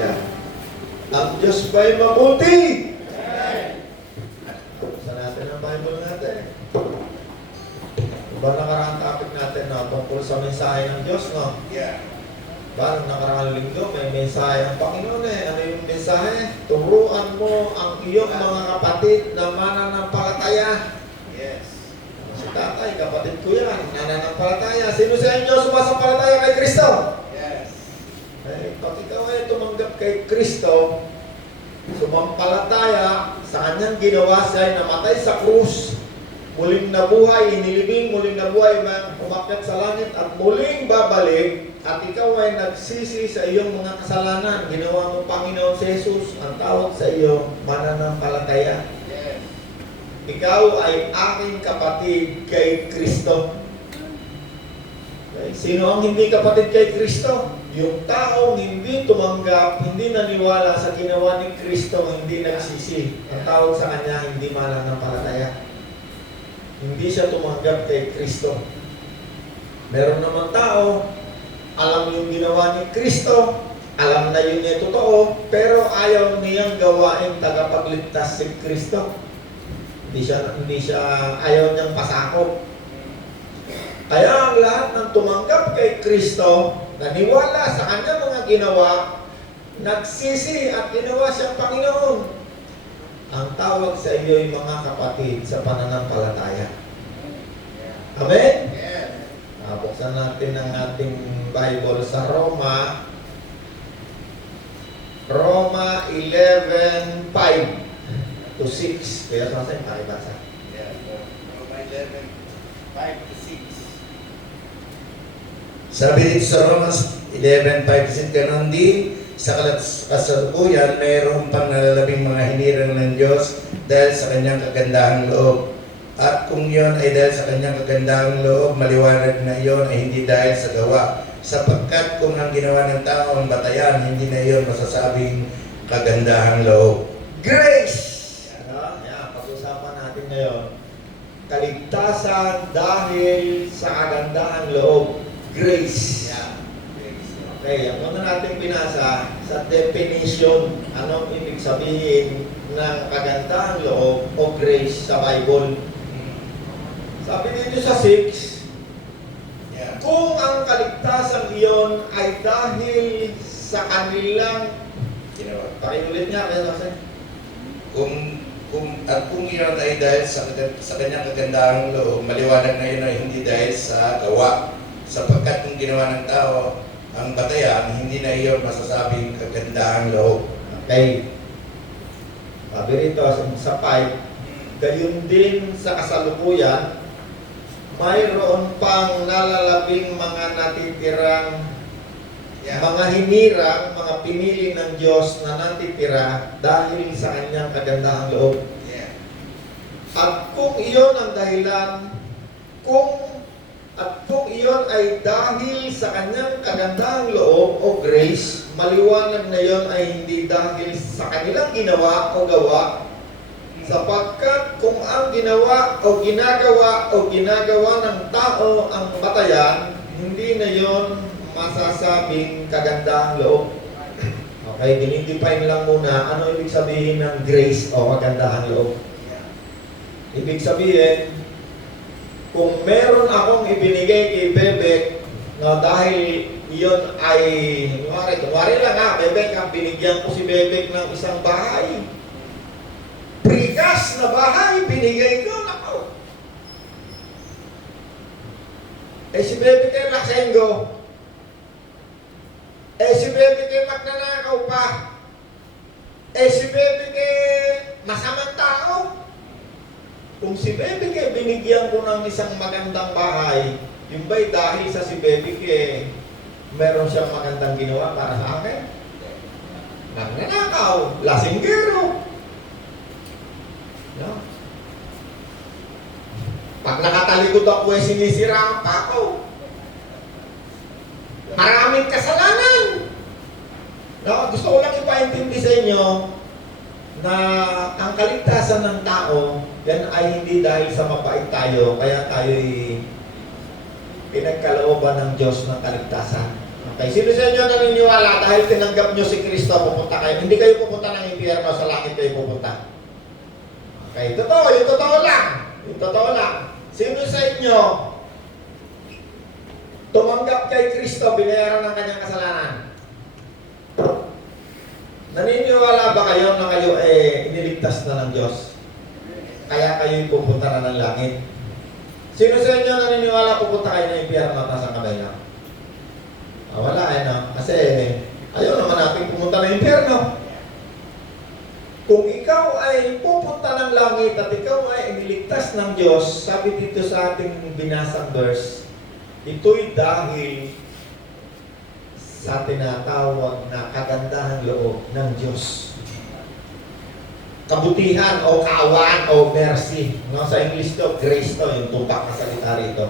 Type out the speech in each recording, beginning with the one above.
Yan. Ang Diyos ba'y mabuti? Sa natin ang Bible natin. Diba nakaraang topic natin na tungkol sa mensahe ng Diyos, no? Yeah. Diba, nakaraang linggo, may mensahe ang Panginoon eh. Ano yung mensahe? Turuan mo ang iyong mga kapatid na mananampalataya. Yes. Si tatay, kapatid ko yan, nananampalataya. Sino sa inyo sumasampalataya kay Kristo? Yes. Eh, pag ikaw ay tumanggap kay Kristo, sumampalataya sa kanyang ginawa, siya ay namatay sa krus, muling nabuhay, inilibing, muling nabuhay, umakyat sa langit, at muling babalik, at ikaw ay nagsisi sa iyong mga kasalanan, ginawa mo Panginoon si Jesus, ang tawag sa iyo, mananampalataya. Yes. Ikaw ay aking kapatid kay Kristo. Okay? Sino ang hindi kapatid kay Kristo? Yung taong hindi tumanggap, hindi naniwala sa ginawa ni Kristo, hindi nagsisi. Ang tawag sa kanya, hindi mananampalataya. Hindi siya tumanggap kay Kristo. Meron naman tao, alam yung ginawa ni Kristo, alam na yun niya totoo, pero ayaw niyang gawain tagapagligtas si Kristo. Hindi siya ayaw niyang pasakop. Kaya ang lahat ng tumanggap kay Kristo, naniwala sa kanyang mga ginawa, nagsisi at ginawa siyang Panginoon. Ang tawag sa iyo ay mga kapatid sa pananampalataya. Amen? Yes. Buksan natin ang ating Bible sa Roma 11:5 to 6. Kaya sa akin, pakibasa. Yes. Roma 11, 5 to 6. Sabi dito sa Romans 11:5, ganon din sa kasalukuyan, mayroon pang nalalabing mga hinirang ng Diyos dahil sa kanyang kagandahang loob. At kung iyon ay dahil sa kanyang kagandahang loob, maliwanag na iyon ay hindi dahil sa gawa. Sapagkat kung ang ginawa ng tao ang batayan, hindi na iyon masasabing kagandahang loob. Grace! Yan, pag-usapan natin ngayon. Kaligtasan dahil sa kagandahang loob. Grace. Yeah. Grace. Okay, ang una natin binasa sa definition, anong ibig sabihin ng kagandahang loob o grace sa Bible. Sabi dito sa 6, Yeah. kung ang kaligtasan iyon ay dahil sa kanilang Ginawa. pakiulit niya, kaya kasi Kung iyon ay dahil sa kanyang kagandahang loob, maliwanag na iyon ay hindi dahil sa gawa. Sapagkat kung ginawa ng tao ang batayan, hindi na iyon masasabing kagandahang loob. okay. Sabi rito sa 5, gayon din sa kasalukuyan, mayroon pang nalalabing mga natitirang, Yeah. mga hinirang, mga pinili ng Diyos na natitira dahil sa kanyang kagandahang loob. Yeah. At kung iyon ang dahilan, kung iyon ay dahil sa kanyang kagandahang loob o grace, maliwanag na iyon ay hindi dahil sa kanilang ginawa o gawa, sapagkat kung ang ginawa o ginagawa ng tao ang batayan, hindi na iyon masasabing kagandahang loob. Okay, dinidefine lang muna ano ibig sabihin ng grace o kagandahang loob. Ibig sabihin, kung meron akong ibinigay kay Bebek na dahil iyon ay, kunwari lang Bebek, ang binigyan ko si Bebek ng isang bahay. Prigas na bahay, binigay ko, nako. Eh si Bebek ay laksengo. Eh si Bebek ay magnanakaw pa. Eh si Bebek ay masamang tao. Kung si Bebek ay binigyan ko ng isang magandang bahay, yung ba'y dahil sa si Bebek ay meron siyang magandang ginawa para sa akin? Magnanakaw, lasinggero. No? Pag nakatalikod ako ay sinisiraan pa ako. Maraming kasalanan. No? Gusto ko lang ipaintindi sa inyo na ang kaligtasan ng tao, yan ay hindi dahil sa mabait tayo, kaya tayo'y pinagkalooban ng Diyos ng kaligtasan. Okay, sino sa inyo naniniwala dahil tinanggap nyo si Kristo, pupunta kayo? Hindi kayo pupunta ng impyerno, sa langit kayo pupunta. Okay, totoo, yung totoo lang. Yung totoo lang. Sino sa inyo tumanggap kay Kristo, binayaran ng kanyang kasalanan? Naniniwala ba kayo na kayo iniligtas na ng Diyos? Kaya kayo pupunta na ng langit? Sino sa inyo naniniwala pupunta kayo ng impyerno at nasa kamay lang? Wala no? Kasi ayaw naman natin pumunta ng impyerno. Kung ikaw ay pupunta ng langit at ikaw ay iniligtas ng Diyos, sabi dito sa ating binasang verse, ito'y dahil sa tinatawag na kagandahang loob ng Diyos. Kabutihan o kaawaan o mercy. No? Sa English to, grace to, yung tumpak na salita rito.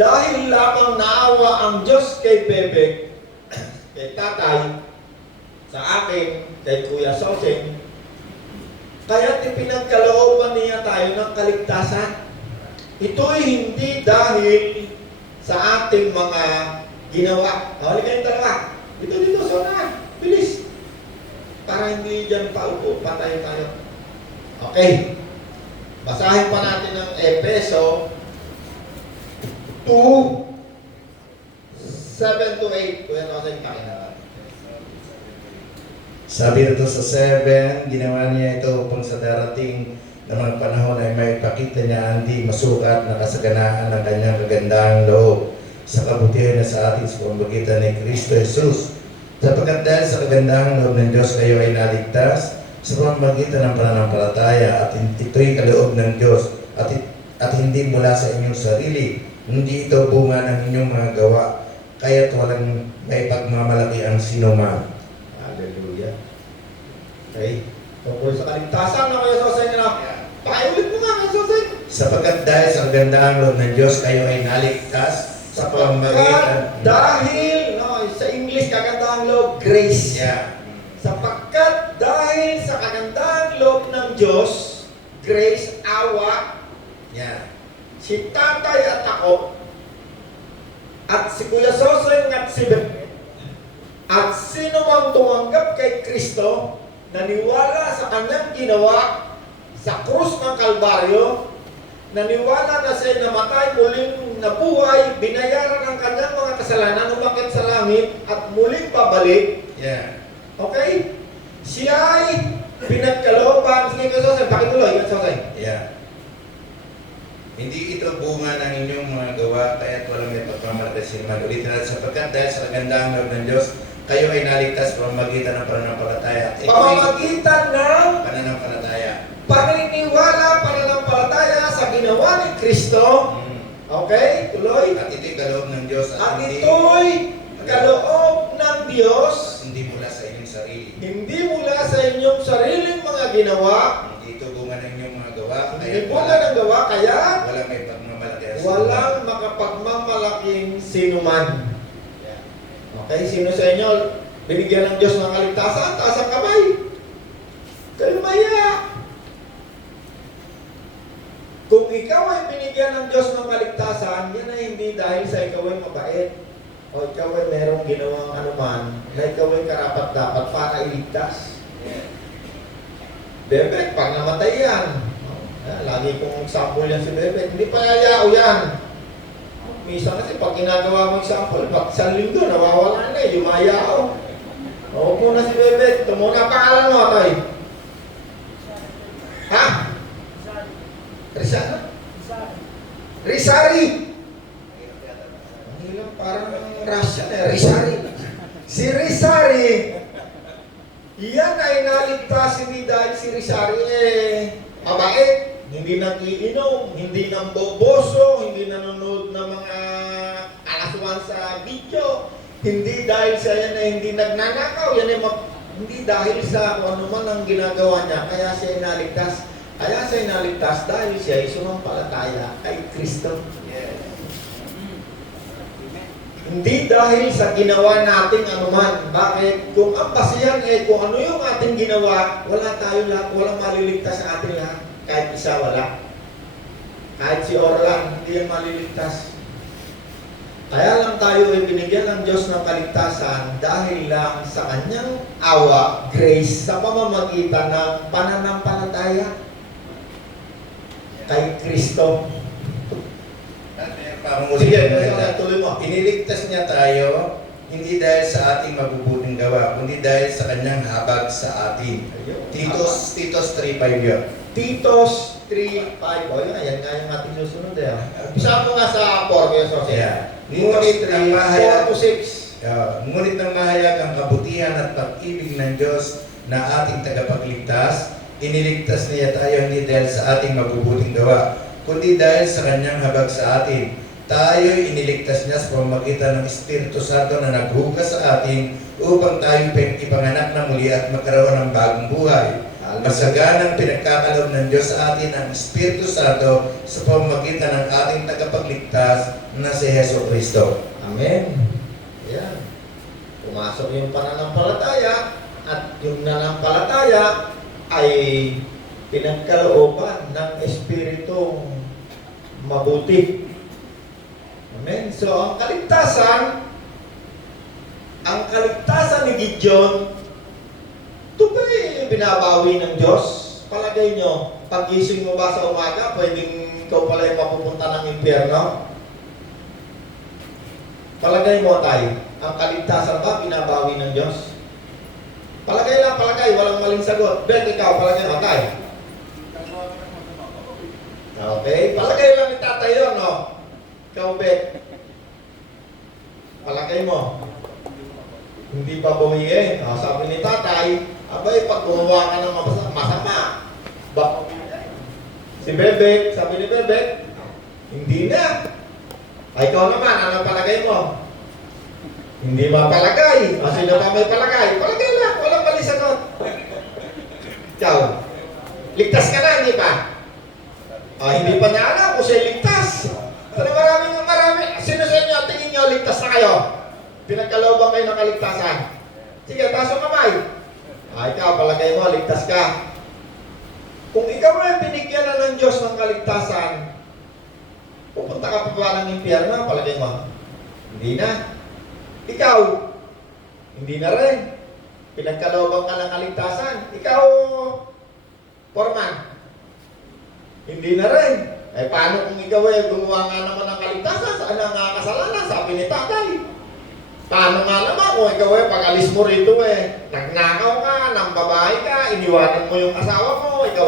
Dahil lamang naawa ang Diyos kay Bebek, kay tatay, sa akin, kay Kuya Soseng, kaya ipinagkalooban niya tayo ng kaligtasan. Ito'y hindi dahil sa ating mga ginawa. Hawali kayong dalawa. Dito, sa unahan. Bilis. Para hindi dyan paupo, patay tayo. Okay. Basahin pa natin ang Efeso 2:7-8. Kuya Roseng, pakinawa. Sabi nito sa 7, ginawa niya ito upang sa darating na mga panahon ay may pakita niya hindi masukat na kasaganaan ng kanyang kagandahang loob sa kabutihan na sa atin sa pamamagitan ni Kristo Jesus. Sapagkat dahil sa kagandahang loob ng Diyos kayo ay naligtas sa pamamagitan ng pananampalataya at ito'y kaloob ng Diyos at hindi mula sa inyong sarili. Hindi ito bunga ng inyong mga gawa, kaya't walang may pagmamalaki ang sinuman. Hallelujah. Okay. Tungkol sa kaligtasan na kayo Soseng na. Pakiulit mo nga ng Soseng. Sapagkat dahil sa kagandahang loob ng Diyos kayo ay naligtas sa pamamagitan. Dahil, no, sa English, kagandahang loob, grace. Yeah. Sapagkat dahil sa kagandahang loob ng Diyos, grace, awa, Yeah. si tatay at ako, at si Kuya Soseng at si Bebek, at sino mang tumanggap kay Kristo, naniwala sa kanyang ginawa sa krus ng Kalbaryo, naniwala na siya namatay, muling nabuhay, binayaran ang kanyang mga kasalanan, umakyat sa langit, at muling pabalik. Yeah. Okay? Siya ay pinagkalooban. Sige, Kuya Soseng, pakituloy, Kuya Soseng. Yeah. Hindi ito bunga ng inyong mga gawa, kaya't walang may pagmamalaki sinuman. Ulitin natin, sapagkat dahil sa kagandahang loob ng Diyos, kayo ay naligtas sa pamamagitan ng pananampalataya. Pamamagitan ng Pananampalataya. paniniwala, pananampalataya sa ginawa ni Kristo. Okay? Tuloy. At ito'y kaloob ng Diyos At ito'y kaloob ng Diyos, hindi mula sa inyong sarili. hindi mula sa inyong sariling mga ginawa, Hindi ito bunga ng inyong mga gawa, hindi bunga ng gawa, kaya walang may pagmamalaki ang walang makapagmamalaking sinuman. Okay? Sino sa inyo binigyan ng Diyos ng kaligtasan? Taas ang kamay. Kayo maya. Kung ikaw ay binigyan ng Diyos ng kaligtasan, yan ay hindi dahil sa ikaw ay mabait o ikaw ay merong ginawang anuman na ikaw ay karapat-dapat para iligtas. Bebek, pag namatay yan. Lagi kong example yan si Bebek. Hindi pa yayao yan. Misa kasi pag ginagawa mo example, pag isang linggo, nawawala na yumayao. Opo na si Bebek. Ito muna pangalan mo, Tay. Ha? Rizal? Rizari. Ang hilang parang Russian eh. Rizari. Si Rizari, yan ay naligtas hindi dahil si Rizari mabait. Hindi nag-iinom, hindi namboboso, hindi nanonood ng mga alaswan sa video. Hindi dahil sa yan ay hindi nagnanakaw. Yan ay hindi dahil sa kung ano man ang ginagawa niya. Kaya siya ay naligtas. Kaya siya ay naligtas dahil siya ay sumampalataya kay Kristo. Hindi dahil sa ginawa nating anuman. Bakit? Kung ang basihan kung ano yung ating ginawa, wala tayo lahat, walang maliligtas sa ating lahat. Kahit isa wala. Kahit si Orlan, hindi yan maliligtas. Kaya lang tayo ay binigyan ng Diyos ng kaligtasan dahil lang sa Kanyang awa, grace, sa pamamagitan ng pananampalataya kay Kristo. Sige, tuloy mo. Iniligtas niya tayo, hindi dahil sa ating mabubuting gawa, kundi dahil sa kanyang habag sa atin. Titos 3:5 yun. Titos 3:5. O yun, yan nga yung ating susunod. Umpisa mo nga sa 4, kaya Jose. Ngunit ng mahayag, 4 to 6. ngunit ng mahayag ang kabutihan at pag-ibig ng Diyos na ating tagapagligtas, iniligtas niya tayo hindi dahil sa ating mabubuting gawa, kundi dahil sa kanyang habag sa atin. Tayo iniligtas niya sa pamamagitan ng Espiritu Santo na naghugas sa atin upang tayo ipanganak na muli at magkaroon ng bagong buhay. Masaganang pinagkakaloob ng Diyos sa atin ang Espiritu Santo sa pamamagitan ng ating tagapagligtas na si Hesus Kristo. Amen. Ayan. Pumasok yung pananampalataya at yung nanampalataya ay pinagkalooban ng Espiritong mabuti. Amen. So, ang kaligtasan ni Gideon, ito ba binabawi ng Diyos? Palagay nyo, pag-gising mo ba sa umaga, pwedeng ikaw pala yung mapupunta ng impyerno? Palagay mo tayo, ang kaligtasan ba binabawi ng Diyos? Palagay lang, palagay, walang maling sagot. Bet, ikaw, palagay mo tayo. Okay, palagay lang ni tatay yun, no? Ikaw, Bet. Palagay mo. Hindi pa bumiye. Sabi ni tatay, abay, pag gumawa ka ng masama, si Bebek, sabi ni Bebek, hindi na. Ay, ikaw naman, ano palagay mo? Hindi mapalagay. Sino pa may palagay? Palagay lang, walang mali sagot. Ikaw, ligtas ka na, hindi pa? Hindi pa niya alam kung siya ligtas. Pero marami. Sino sa inyo, tingin nyo, ligtas na kayo? Pinagkalooban kayo ng kaligtasan. Sige, taas ang kamay. Ikaw, palagay mo, ligtas ka. Kung ikaw ay binigyan na ng Diyos ng kaligtasan, pupunta ka pa ba ng impyerno? Palagay mo. Hindi na. Ikaw, hindi na rin. Pinagkalooban ka ng kaligtasan. Ikaw, foreman, hindi na rin. Paano kung ikaw ay gumawa nga naman ng kaligtasan? Saan ang kasalanan? Sabi ni tatay. Paano nga naman kung ikaw pag-alis mo rito nagnakaw ka, nang babae ka, iniwanan mo yung asawa mo, ikaw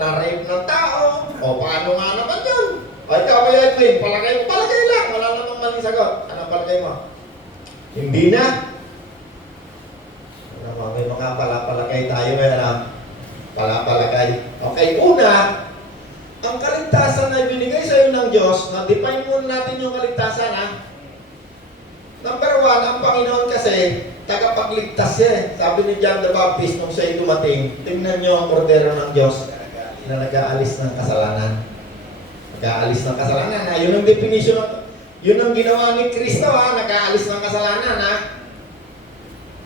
na-rape ng tao, o paano nga naman yun? Ikaw Edwin, palagay lang, wala namang maling sagot. Anong palagay mo? Hindi na. May mga palapalagay tayo palapalagay. Okay, una, ang kaligtasan na ibinigay sa iyo ng Diyos, na-define muna natin yung kaligtasan Number 1, ang Panginoon kasi, tagapagligtas siya. Sabi ni John the Baptist nung siya'y dumating, tingnan niyo ang kordero ng Diyos na nag-aalis ng kasalanan. Nag-aalis ng kasalanan. Yun ang definition, yun ang ginawa ni Kristo nag-aalis ng kasalanan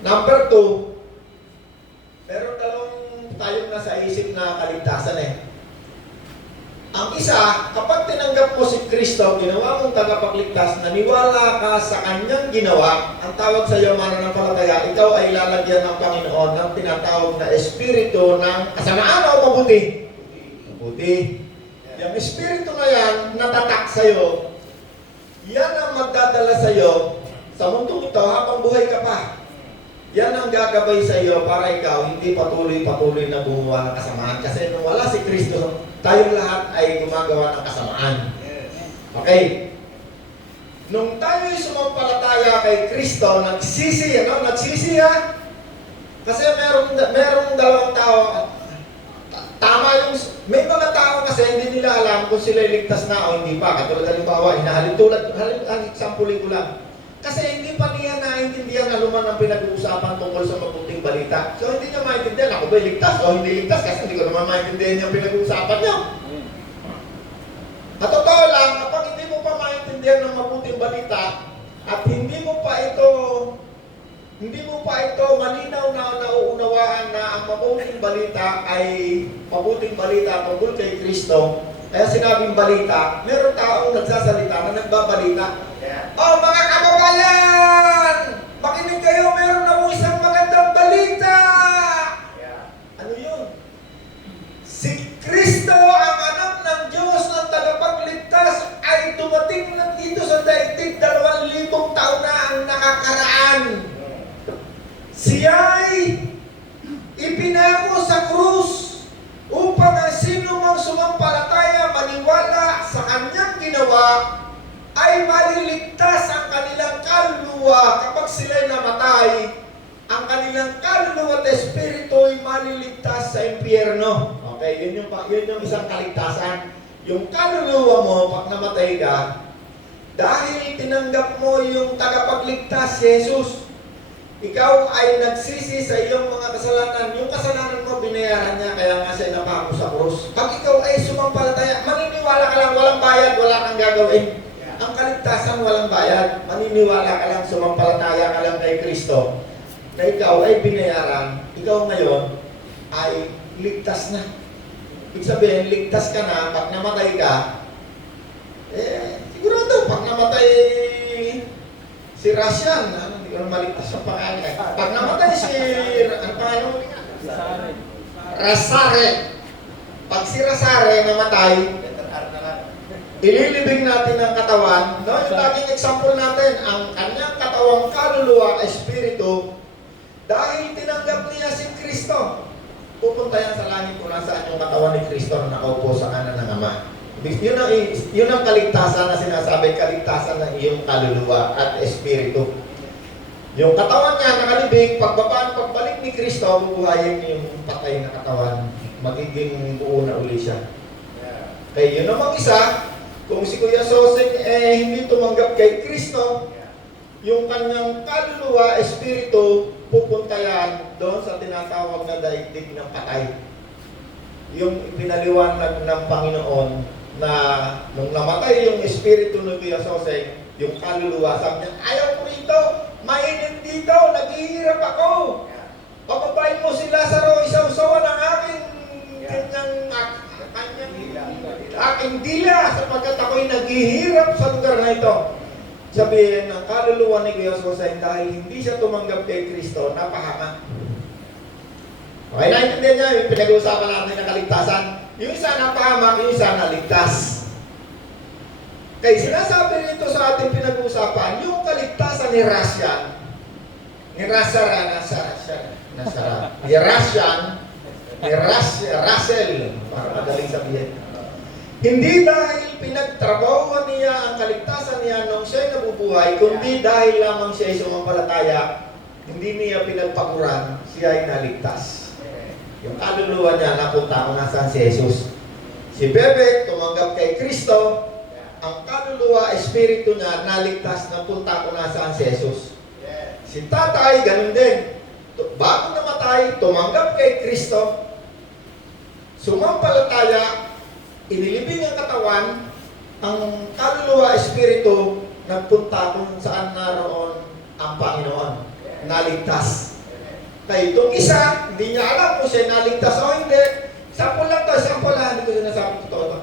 Number 2, meron tayong nasa isip na kaligtasan Ang isa, kapag tinanggap mo si Kristo, ginawa mong tagapagligtas, naniwala ka sa Kanyang ginawa, ang tawag sa iyo mananampalataya, ikaw ay lalagyan ng Panginoon ng tinatawag na Espiritu ng kasamaan o mabuti? Mabuti. Yung Espiritu na yan, natatak sa iyo, yan ang magdadala sa iyo sa mundong ito habang buhay ka pa. Yan ang gagabay sa iyo para ikaw hindi patuloy na gumawa ng kasamaan. Kasi nung wala si Kristo, tayong lahat ay gumagawa ng kasamaan. Okay. Nung tayo ay sumampalataya kay Kristo, nagsisi. Kasi merong dalawang tao. Tama yung, may mga tao kasi hindi nila alam kung sila ligtas na o hindi pa. Katulad halimbawa, sampuli ko lang. Kasi hindi pa niya naiintindihan na luman ang pinag-uusapan tungkol sa mabuting balita. So hindi niya maintindihan, ako ba'y ligtas o hindi ligtas kasi hindi ko naman maintindihan yung pinag-uusapan niya. At totoo lang, kapag hindi mo pa maintindihan ng mabuting balita at hindi mo pa ito malinaw na nauunawaan na ang mabuting balita ay mabuting balita tungkol kay Kristo, Kaya sinabing balita, meron taong nagsasalita na nagbabalita. Yeah. Oh, mga kababayan! Makinig kayo, meron akong isang magandang balita! Yeah. Ano yun? Si Kristo, ang anak ng Diyos ng tagapagligtas, ay dumating na dito sa daigdig 2,000 taon na ang nakakaraan. Siya'y ipinako sa krus upang ang sino mang sumampalataya maniwala sa kanyang ginawa ay maliligtas ang kanilang kaluluwa kapag sila'y namatay. Ang kanilang kaluluwa at espiritu ay maliligtas sa impyerno. Okay, yun yung isang kaligtasan. Yung kaluluwa mo, pag namatay ka, dahil tinanggap mo yung tagapagligtas, Jesus, ikaw ay nagsisi sa iyong mga kasalanan. Yung kasalanan mo, binayaran niya, kaya nga siya napako sa krus. Pag ikaw ay sumampalataya, maniniwala ka lang, walang bayad, wala kang gagawin. Ang kaligtasan, walang bayad. Maniniwala ka lang, sumampalataya ka lang kay Kristo, na ikaw ay binayaran, ikaw ngayon ay ligtas na. Ibig sabihin, ligtas ka na, pag namatay ka, sigurado, pag namatay si Rasyan, hindi ko na maligtas ang pangalan. Pag namatay si, ano pangalan mo? Rasare. Pag si Rasare namatay, Letter R na lang. ililibing natin ang katawan. No? Yung laging example natin, ang kanyang katawang kaluluwa, espiritu, dahil tinanggap niya si Kristo, pupunta yan sa langit kung nasaan yung katawan ni Kristo na nakaupo sa kanan ng Ama. Yun ang kaligtasan na sinasabi, kaligtasan ng iyong kaluluwa at espiritu. Yung katawan niya nakalibing, pagbalik ni Kristo, bubuhayin yung patay na katawan. Magiging buo na uli siya. Yeah. Kaya yun namang isa, kung si Kuya Soseng hindi tumanggap kay Kristo, yung kanyang kaluluwa, espiritu, pupunta yan doon sa tinatawag na daigdig ng patay. Yung pinaliwanag ng Panginoon na nung namatay yung espiritu ng Kuya Soseng, yung kaluluwa, sabi niya, ayaw ko rito, mainit dito, naghihirap ako. Papabayin mo si Lazaro, isaw-sawan ang aking aking dila sapagkat ako'y naghihirap sa lugar na ito. Sabihin ng kaluluwa ni Kuya Soseng dahil hindi siya tumanggap kay Kristo, napahama. Okay, naintindihan niya yung pinag-uusapan natin ng kaligtasan. Yung isa napahamak, yung isa naligtas. Kaya sinasabi rito sa ating pinag-uusapan, yung kaligtasan ni Rasyan, ni Russell, para madaling sabihin. Hindi dahil pinagtrabahuan niya ang kaligtasan niya nung siya'y nabubuhay, kundi dahil lamang siya'y sumampalataya, hindi niya pinagpakuran, siya'y naligtas. Yung kaluluwa niya, napunta kung nasaan si Jesus. Si Bebe, tumanggap kay Kristo, ang kaluluwa, espiritu niya, naligtas, napunta kung nasaan si Jesus. Si tatay, ganun din. Bago namatay, tumanggap kay Kristo, sumampalataya, inilibing ang katawan, ang kaluluwa, espiritu, nagpunta kung saan naroon ang Panginoon. Naligtas. Kaya itong isa, hindi niya alam kung siya naligtas o hindi. Sample lang to, sample lang. Hindi ko sinasabi totoo to.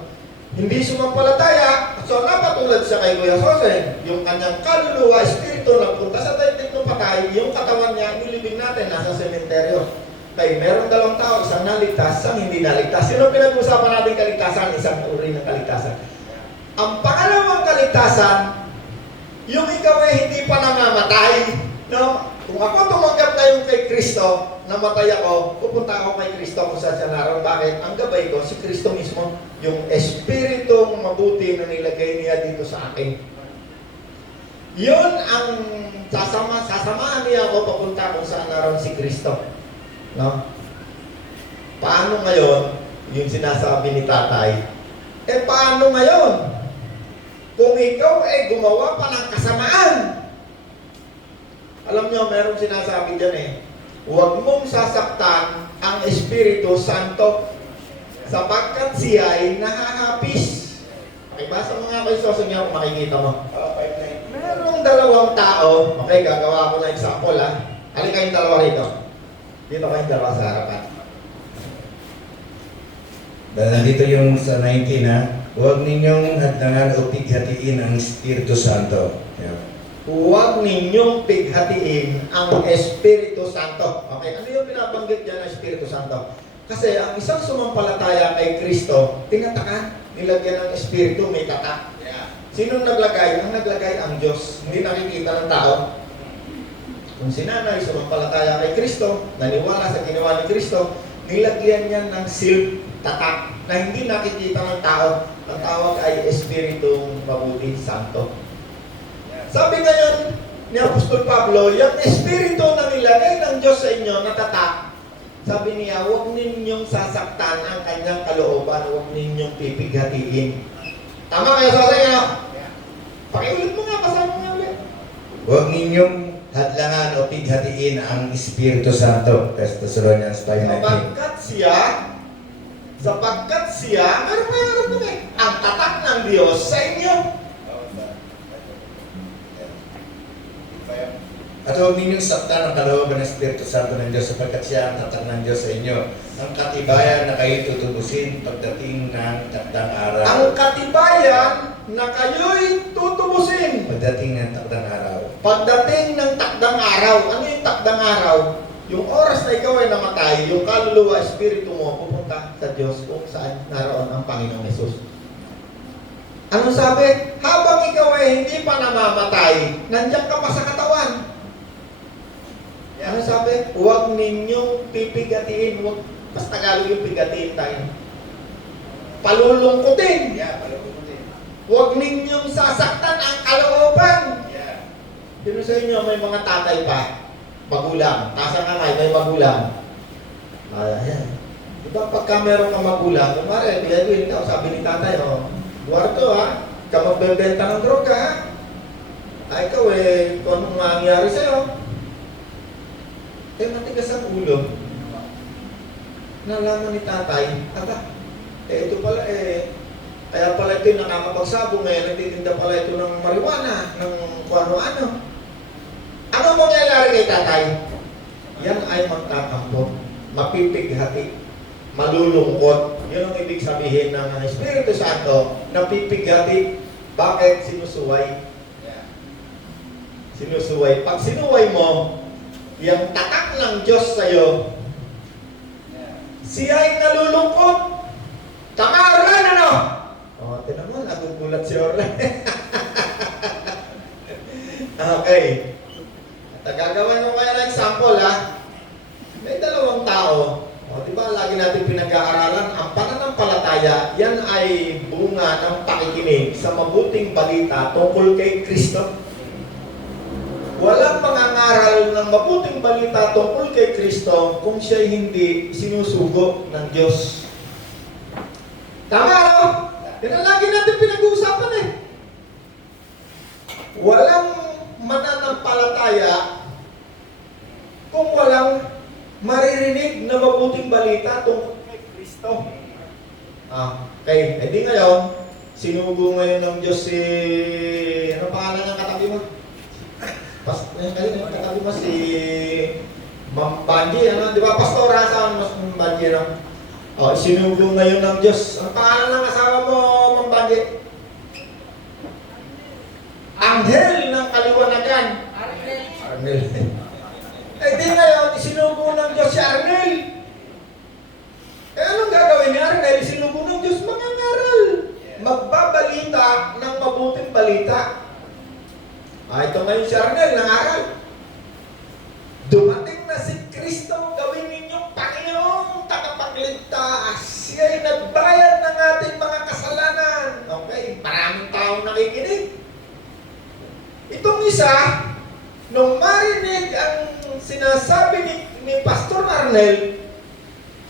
Hindi sumampalataya, so napatulad siya kay Kuya Soseng. Yung kanyang kaluluwa, espiritu, nagpunta sa daigdig ng patay, yung katawan niya, nilibing natin, nasa sementeryo. Kaya meron dalawang tao, isang naligtas, isang hindi naligtas. Yun ang pinag-usapan natin kaligtasan, isang uri ng kaligtasan. Ang pangalawang kaligtasan, yung ikaw ay hindi pa namamatay. No? Kung ako tumanggap na yung kay Kristo, namatay ako, pupunta ako kay Kristo kung saan siya naroon. Bakit? Ang gabay ko, si Kristo mismo, yung espiritong mabuti na nilagay niya dito sa akin. Yun ang sasamahan niya ako papunta kung saan naroon si Kristo. No? Paano ngayon, yung sinasabi ni tatay, paano ngayon? Kung ikaw ay gumawa pa ng kasamaan, alam nyo, merong sinasabi dyan huwag mong sasaktan ang Espiritu Santo sapagkat siya ay nahahapis. Pakibasa mo nga kayo sa inyo kung makikita mo. Merong dalawang tao, okay, gagawa ko na example halika kayong dalawa rito. Dito kayong dalawa sa harapan. Dahil nandito yung sa 19 Huwag ninyong hadlangan o pighatiin ang Espiritu Santo. Yeah. Huwag ninyong pighatiin ang Espiritu Santo. Okay, ano yung binabanggit dyan ng Espiritu Santo? Kasi ang isang sumampalataya kay Kristo, tinatakan, nilagyan ng Espiritu, may tatak. Yeah. Sinong naglagay? Ang naglagay ang Diyos. Hindi nakikita ng tao. Kung si nanay sumampalataya kay Kristo, naniwala sa ginawa ni Kristo, nilagyan niya ng seal, tatak, na hindi nakikita ng tao. Ang tawag ay Espiritong Mabuti, Santo. Sabi ngayon ni Apostol Pablo, yung Espiritu na nilagay ng Diyos sa inyo, natatak, sabi niya, huwag ninyong sasaktan ang kanyang kalooban, huwag ninyong pipighatiin. Tama kayo sa akin, ano? Pakiulit mo nga, basahin mo nga ulit. Huwag ninyong hadlangan o pighatiin ang Espiritu Santo. 1 Thessalonians 5:19. Sapagkat siya, meron pa yung ano eh, ang tatak ng Diyos sa inyo. At huwag ninyong saktan ang kalooban ng Espiritu Santo ng Diyos sapagkat siya ang tatak ng Diyos sa inyo. Ang katibayan na kayo tutubusin pagdating ng takdang araw. Ang katibayan na kayo'y tutubusin. Pagdating ng takdang araw. Pagdating ng takdang araw. Ano yung takdang araw? Yung oras na ikaw ay namatay, yung kaluluwa, espiritu mo, pupunta sa Diyos kung saan naroon ang Panginoong Yesus. Anong sabi? Habang ikaw ay hindi pa namamatay, nandiyan ka pa sa katawan. Anong sabi? Huwag ninyong pipigatiin. Huwag, mas Tagalog yung pigatiin tayo. Palulungkutin. Yeah, palulungkutin. Huwag ninyong sasaktan ang kalooban. Yeah. Sino sa inyo may mga tatay pa? Magulang. Taas ang kamay, may magulang. Ayan. Diba pagka meron kang magulang, kumari, Edwin, ikaw, sabi ni tatay, Duarto ha, ka magbebenta ng droga ha. Ay ikaw kung anong mangyari sa'yo. Matigas ang ulo. Nalaman ni tatay, ito pala kaya pala ito yung nakakapagsabong ngayon, nagtitinda pala ito ng marijuana, ng kung ano-ano. Ano mangyayari kay tatay? Yan ay magtatampo, mapipighati, malulungkot. Yun ang ibig sabihin ng Espiritu Santo, napipighati. Bakit? Sinusuway. Sinusuway. Pag sinuway mo, yung tatak ng Diyos sa'yo, siya ay nalulungkot. Tama, Orlan, ano? Tinan mo, nagugulat si Orlan. Okay. At gagawin mo kaya ng example, ha? May dalawang tao. Diba, lagi natin pinag-aaralan, ang pananampalataya, yan ay bunga ng pakikinig sa mabuting balita tungkol kay Kristo. Walang mangangaral ng mabuting balita tungkol kay Kristo kung siya'y hindi sinusugo ng Diyos. Tama, no? Yan ang lagi natin pinag-uusapan eh. Walang mananampalataya kung walang maririnig na mabuting balita tungkol kay Kristo. Okay, di ngayon, sinugo ngayon ng Diyos si... Ano pangalan ng katabi mo? Katabi mo si... Ma'am Banji, ano? Di ba, pastora sa Ma'am Banji, ano? Sinugo ngayon ng Diyos. Ang pangalan ng asawa mo, Ma'am Banji? Anghel ng kaliwanagan. Arnel. Di ngayon, isinugo ng Diyos si Arnel. Anong gagawin ni Arnel? Isinugo ng Diyos, mangangaral. Magbabalita ng mabuting balita. Ito ngayon si Arnel, nangaral. Dumating na si Kristo, gawin ninyong Panginoong tagapagligtas. Siya'y nagbayad ng ating mga kasalanan. Okay, maraming taong nakikinig. Itong isa, nung marinig ang sinasabi ni Pastor Arnel,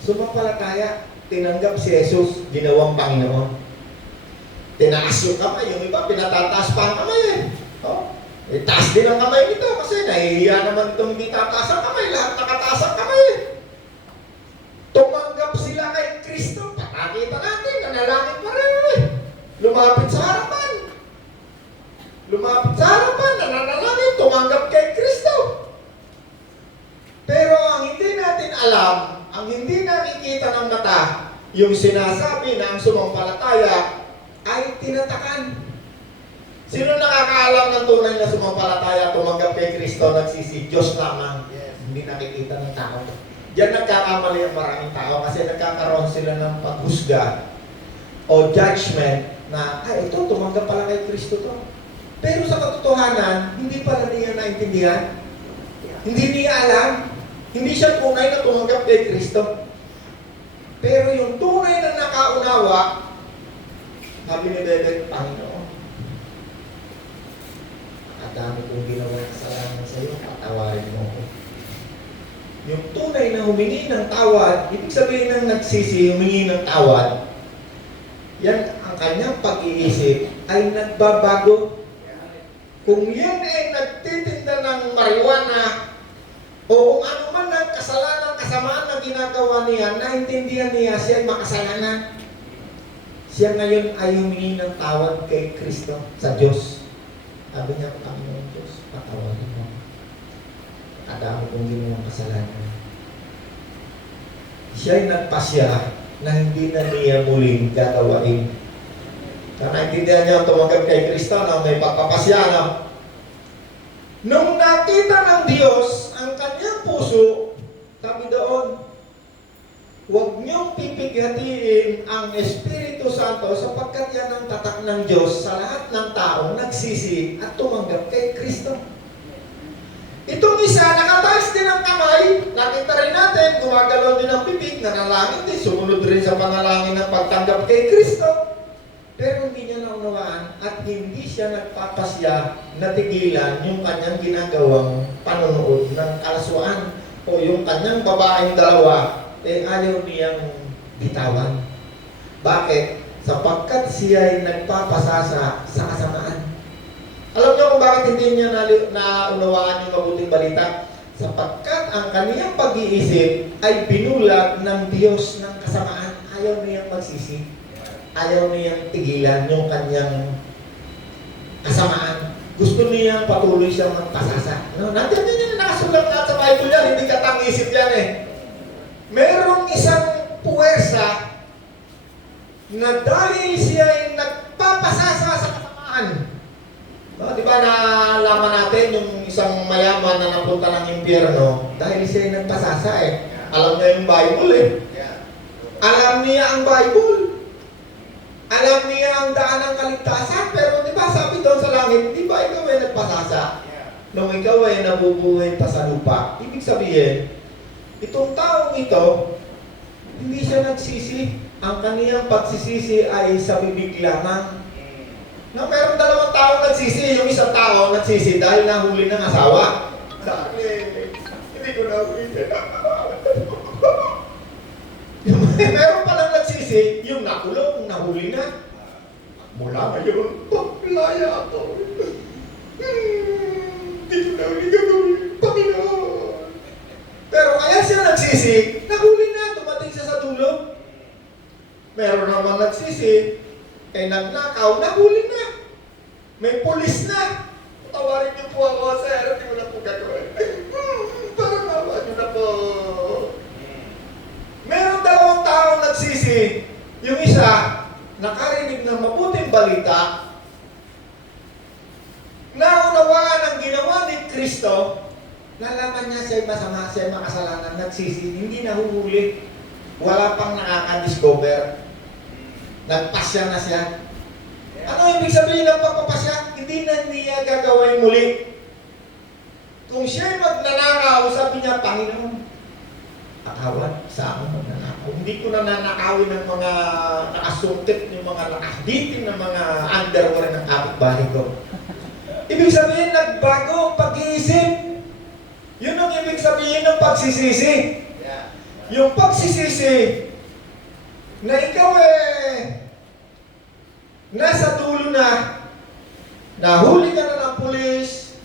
sumampalataya, tinanggap si Jesus, ginawang Panginoon. Tinaas yung kamay, yung iba, pinatataas pa ang kamay eh. Taas din ang kamay nito kasi nahihiya naman itong hindi tataas ang kamay, lahat nakataas ang kamay eh. Tumanggap sila kay Kristo, pakakita natin, nanalangin pa rin eh. Lumapit sa harapan. Nananalangin, tumanggap kay Kristo. Pero ang hindi natin alam, ang hindi nakikita ng mata, yung sinasabi na ang sumampalataya ay tinatakan. Sino nakakaalam ng tunay na sumampalataya, tumanggap kay Kristo, nagsisi? Diyos lamang. Yes. Hindi nakikita ng tao. Diyan nagkakamali ang maraming tao kasi nagkakaroon sila ng paghusga o judgment na, ay, ito, tumanggap pala kay Kristo to. Pero sa katotohanan, hindi pala niya naintindihan. Hindi niya alam. Hindi siya tunay na tumanggap kay Kristo. Pero yung tunay na nakaunawa, sabi ni Bebek, Panginoon, nakadami kong ginawa kasalanan sa iyo, patawarin mo ako. Yung tunay na humingi ng tawad, ibig sabihin ng nagsisi, humingi ng tawad, yan ang kanyang pag-iisip ay nagbabago. Kung yan ay nagtitinda ng marijuana o kung ano man ang kasalanan, kasamaan na ginagawa niya, naintindihan niya siya ay makasalanan. Siya ngayon ay humingi ng tawad kay Kristo sa Diyos. Sabi niya, Panginoon Diyos, patawarin mo. Kadami kong ginawang kasalanan. Siya ay nagpasya na hindi na niya muling gagawain. Naintindihan niya tumanggap kay Kristo na may pagpapasya na. Nung nakita ng Diyos ang kanyang puso, sabi doon, huwag niyong pipighatiin ang Espiritu Santo sapagkat yan ang tatak ng Diyos sa lahat ng taong nagsisi at tumanggap kay Kristo. Itong isa, nakataas din ang kamay, nakita rin natin, gumagalaw din ang bibig, nanalangin din, sumunod rin sa panalangin ng pagtanggap kay Kristo. Pero hindi niya naunawaan at hindi siya nagpapasya na tigilan yung kanyang ginagawang panonood ng kalaswaan o yung kanyang babaeng dalawa, ayaw niyang bitawan. Bakit? Sapagkat siya ay nagpapasasa sa kasamaan. Alam niyo kung bakit hindi niya naunawaan yung mabuting balita? Sapagkat ang kaniyang pag-iisip ay binulag ng Diyos ng kasamaan. Ayaw niyang magsisi. Ayaw niyang tigilan yung kanyang kasamaan. Gusto niyang patuloy siyang magpasasa. No? Nandiyan din yung nakasulat lahat sa Bible yan. Hindi katang-isip yan eh. Merong isang puwersa na dahil siya ay nagpapasasa sa kasamaan. No, di ba nalaman natin yung isang mayaman na napunta ng impyerno dahil siya ay nagpasasa eh. Alam niya yung Bible eh. Alam niya ang Bible. Alam niya ang daan ng kaligtasan. Pero di ba sabi doon sa langit, di ba ikaw ay nagpasasa? Nung ikaw ay nabubuhay pa sa lupa. Ibig sabihin, itong taong ito, hindi siya nagsisi. Ang kaniyang pagsisisi ay sa bibig lamang. Na meron dalawang tao nagsisi, yung isang tao nagsisi dahil nahuli ng asawa. Sabi, hindi ko nahuli. Meron palang nagsisi, yung nakulong, nahuli na. Mula ngayon, paglaya ako. Hindi ko nahuli gagawin, Panginoon. Pero kaya siya nagsisi, nahuli na, tumating siya sa dulo. Meron naman nagsisi, nagnakaw, nahuli na. May pulis na. Tawarin niyo po ako, sir. Hindi ko na po gagawin. Parang nawa niyo na po. Meron dalawang taong nagsisi. Yung isa, nakarinig ng mabuting balita, naunawaan ang ginawa ni Kristo, nalaman niya siya'y masama, siya'y makasalanan, nagsisi, hindi nahuhuli. Wala pang nakaka-discover. Nagpasya na siya. Ano ibig sabihin ng pagpapasya? Hindi na niya gagawin muli. Kung siya'y magnanakaw, sabi niya, Panginoon, akawan sa akin magnanakaw. Hindi ko na nanakawin ng mga nakasungkit, yung mga nakabitin ng mga underwear ng kapitbahay ko. Ibig sabihin, nagbago ang pag-iisip. Yun ang ibig sabihin ng pagsisisi. Yung pagsisisi, na ikaw nasa dulo na, nahuli ka na ng pulis,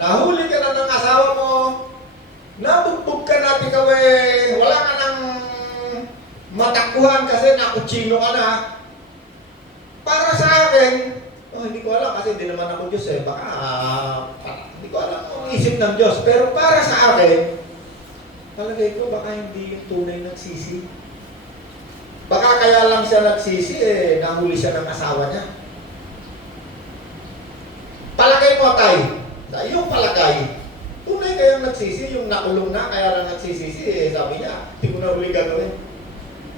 nahuli ka na ng asawa mo, nabugbog ka na, ikaw wala ka ng matakbuhan kasi nakutsino ka na. Para sa akin, hindi ko alam kasi hindi naman ako Diyos baka hindi ko alam ang isip ng Diyos. Pero para sa akin, palagay ko baka hindi yung tunay nagsisi. Baka kaya lang siya nagsisi, nahuli siya ng asawa niya. Palagay mo, tay, sa iyong palagay, tunay kayang nagsisi, yung nakulong na, kaya lang nagsisisi, sabi niya, hindi ko na uli gagawin.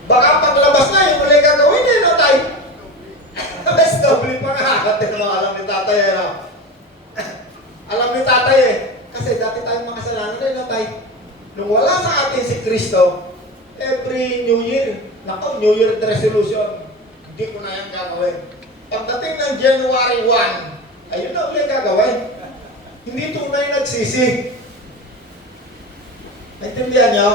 Baka paglabas na, yung uli gagawin no, tay? Mas doble pa nga, alam ni tatay, alam ni tatay kasi dati tayong makasalanan no, tay? Nung wala sa atin si Kristo, every New Year, New Year resolution, hindi ko na yan gagawin. Pagdating ng January 1, ayun na ulit gagawin. Hindi tunay nagsisi. Naintindihan nyo?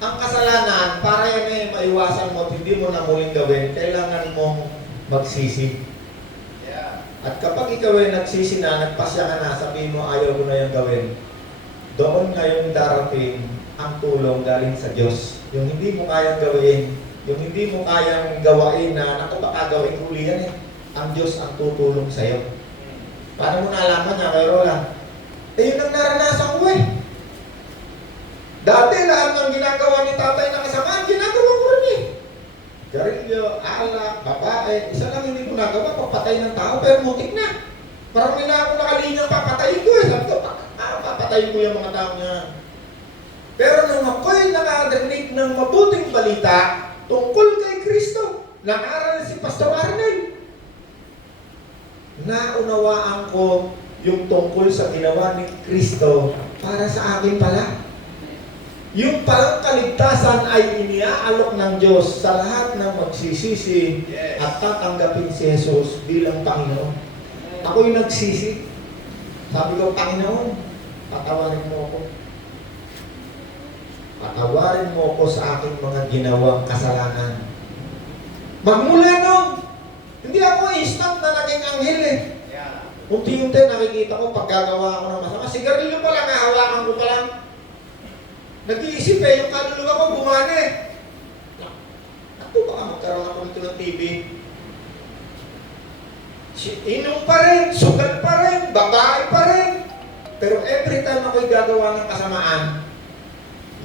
Ang kasalanan, para yan maiwasan mo at hindi mo na muling gawin, kailangan mong magsisi. Yeah. At kapag ikaw ay nagsisi na, nagpasya ka na, sabihin mo ayaw ko na yung gawin, doon ngayon darating ang tulong galing sa Diyos. Yung hindi mo kayang gawin, yung hindi mo kayang gawain na, naku baka gawin huli yan ang Diyos ang tutulong sa'yo. Paano mo nalaman niya, kay Roland? Yun ang naranasan ko Dati lahat ng ginagawa ni tatay na kasamaan, ginagawa ko rin Garilyo, alak, babae, isa lang hindi ko nagawa, papatay ng tao, pero mutik na. Parang may na ako nakalinyang papatayin ko Sabi ko, papatayin ko yung mga tao niya. Pero nung ako'y nakadarinig ng mabuting balita tungkol kay Kristo, nang-aral si Pastor Arnel, naunawaan ko yung tungkol sa ginawa ni Kristo para sa akin pala. Yung palang kaligtasan ay iniaalok ng Diyos sa lahat ng magsisisi at tatanggapin si Jesus bilang Panginoon. Ako'y nagsisi. Sabi ko, Panginoon, patawarin mo ako. Patawarin mo ako sa aking mga ginawang kasalanan. Magmula noon, hindi ako instant na naging anghel Unti-unti nakikita ko pag gagawa ako ng masama. Sigarilyo pa lang, hawakan ko pa lang. Nag-iisip yung kaluluwa ko gumana Ako, baka magkaroon ako nito ng TV. Inom pa rin, sugal pa rin, babae pa rin. Pero every time ako'y gagawa ng kasamaan,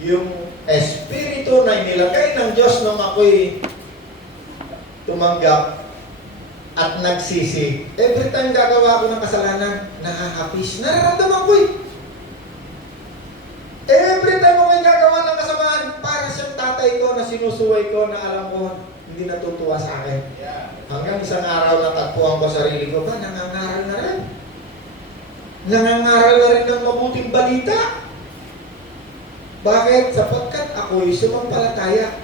yung espiritu na inilagay ng Diyos nung ako'y tumanggap at nagsisi, every time gagawa ko ng kasalanan, nakakapis. Nararamdaman ko Every time ako'y gagawa ng kasamaan, para siyang tatay ko na sinusuway ko na alam ko, hindi natutuwa sa akin. Hanggang isang araw natagpuan ko sarili ko, ba, nangangaral na rin. Nangangaral na rin ng mabuting balita. Bakit? Sapagkat ako'y sumampalataya,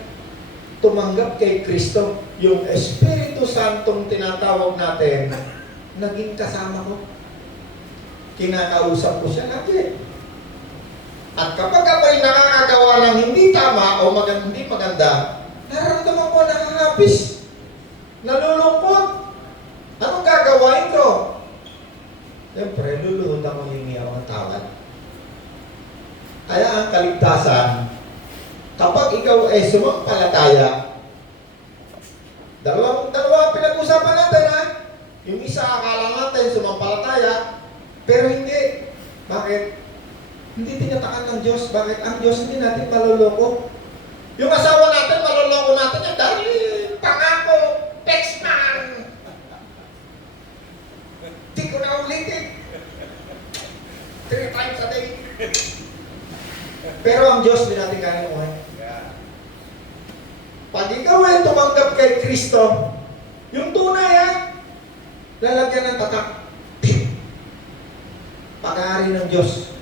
tumanggap kay Kristo. Yung Espiritu Santong tinatawag natin, naging kasama ko. Kinakausap ko siya lagi. At kapag ako'y nakakagawa ng hindi tama o hindi maganda, nararamdaman ko nakakapis. Nalulungkot. Anong gagawin ko? Siyempre, luluhod ako hingi ako ng tawad. Kaya ang kaligtasan, kapag ikaw ay sumampalataya, dalawa pinag-usapan natin Yung isa akala natin sumampalataya, pero hindi. Bakit? Hindi tinatakan ng Diyos. Bakit? Ang Diyos hindi natin maloloko. Yung asawa natin, maloloko natin yan dahil pangako, text man. Di ko na ulitin. 3 times a day. Pero ang Diyos hindi natin kaya umuhay. Pag ikaw ay tumanggap kay Kristo, yung tunay lalagyan ng tatak. Pag-aari ng Diyos.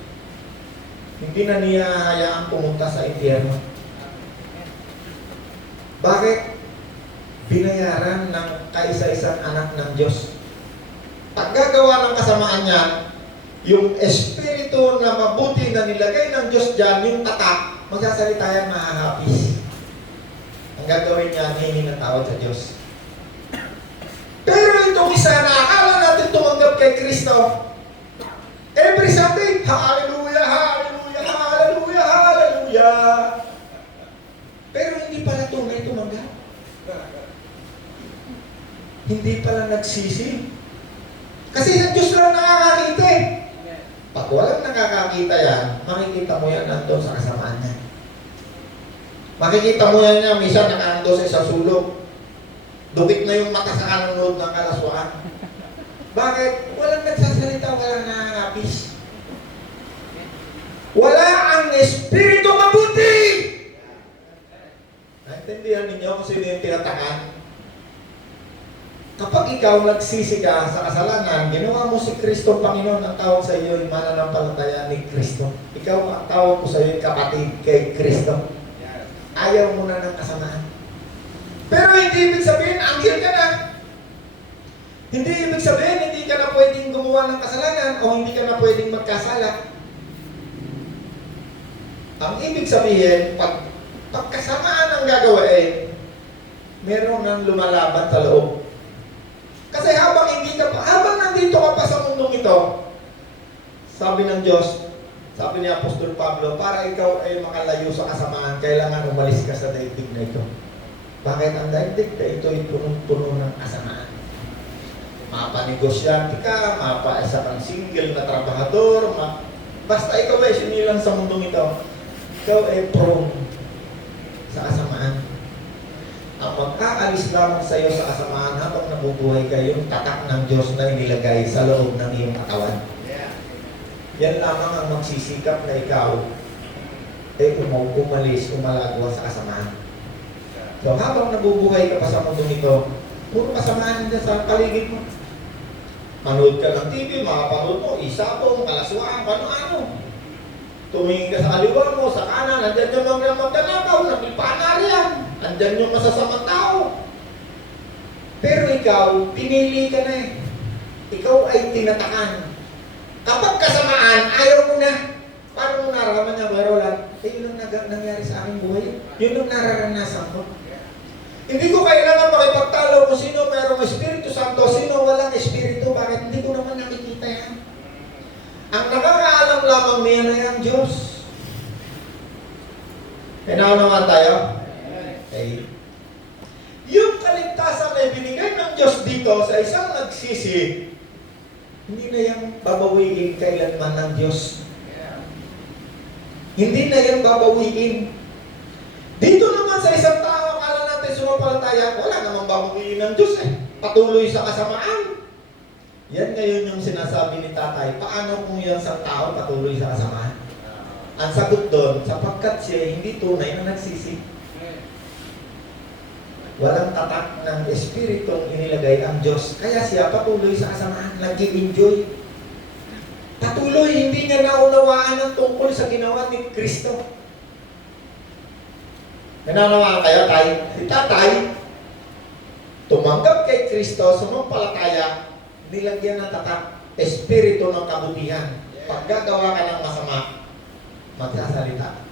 Hindi na niya hayaang pumunta sa impyerno. Bakit? Binayaran ng kaisa-isang anak ng Diyos. Pag gagawa ng kasamaan niya, yung espiritu na mabuti na nilagay ng Diyos dyan, yung tatak, magsasalita yan mahahapis. Ang gagawin niya, hihingi ng tawad sa Diyos. Pero itong isa na akala natin tumanggap kay Kristo, every Sunday, hallelujah, hallelujah, hallelujah, hallelujah. Pero hindi pala tunay tumanggap. Hindi pala nagsisi. Kasi sa Diyos lang nakakakita Pag walang nakakakita yan, makikita mo yan nandun sa kasamaan niya. Makikita mo yan niya, minsan nakaando sa isang sulok. Dukit na yung mata sa kanunod ng kalaswaan. Bakit? Walang nagsasalita, walang nangangapis. Wala ang espiritu mabuti! Naintindihan ninyo kung sino yung tinatangan? Kapag ikaw nagsisi ka sa kasalanan, ginawa mo si Kristo Panginoon, ang tawag sa iyo, yung mananampalataya ni Kristo. Ikaw, ang tawag ko sa iyo, kapatid kay Kristo. Ayaw mo na ng kasamaan. Pero hindi ibig sabihin, anghel ka na. Hindi ibig sabihin, hindi ka na pwedeng gumawa ng kasalanan o hindi ka na pwedeng magkasala. Ang ibig sabihin, pag kasamaan ang gagawin, meron nang lumalaban sa loob. Kasi habang nandito ka pa sa mundong ito, sabi ng Diyos, sabi ni Apostol Pablo, para ikaw ay makalayo sa kasamaan, kailangan umalis ka sa daigdig na ito. Bakit ang daigdig na ito ay punong-puno ng kasamaan? Mapanigosyante ka, isa kang single na trabahador, basta ikaw ay sinilang sa mundong ito, ikaw ay prone sa kasamaan. Ang mag-aalis lamang sa iyo sa kasamaan habang nabubuhay ka, yung tatak ng Diyos na inilagay sa loob ng iyong katawan. Yan lamang ang magsisikap na ikaw ay umalis, umalagwa sa kasamaan. So habang nabubuhay ka pa sa mundo nito, puro kasamaan dyan sa paligid mo. Manood ka ng TV, makapanood mo, isabong, kalaswaan, ano-ano. Tumingin ka sa kaliwa mo, sa kanan, nandyan yung mga magdanapaw, napilpana riyan. Nandyan yung masasamang tao. Pero ikaw, pinili ka na eh. Ikaw ay tinatakan. Kapag kasamaan, ayaw mo na. Paano mo nararamdaman niya, Roland? Yun ang nangyari sa aking buhay. Yun ang nararanasan ko. Hindi ko kailangan makipagtalo kung sino mayroong Espiritu Santo, sino walang Espiritu. Bakit? Hindi ko naman nakikita yan. Ang nakakaalam lamang niya na yung Diyos. Kaya naman tayo? Okay. Yung kaligtasan na ibinigay ng Diyos dito sa isang nagsisi, hindi na yung babawiin kailanman ng Diyos. Hindi na yung babawiin. Dito naman sa isang tao, akala natin sumapalataya, wala namang babawiin ng Diyos eh. Patuloy sa kasamaan. Yan ngayon yung sinasabi ni tatay, paano kung yung isang tao patuloy sa kasamaan? Ang sagot doon, sapagkat siya hindi tunay na nagsisi. Walang tatak ng espiritong inilagay ang Diyos. Kaya siya patuloy sa kasamaan, nag-i-enjoy. Patuloy, hindi niya naunawaan ang tungkol sa ginawa ni Kristo. Nananawaan kayo, tay? Si tatay, tumanggap kay Kristo, sumampalataya, nilagyan ng tatak, espiritu ng kabutihan. Pag gagawa ka ng masama, magsasalita,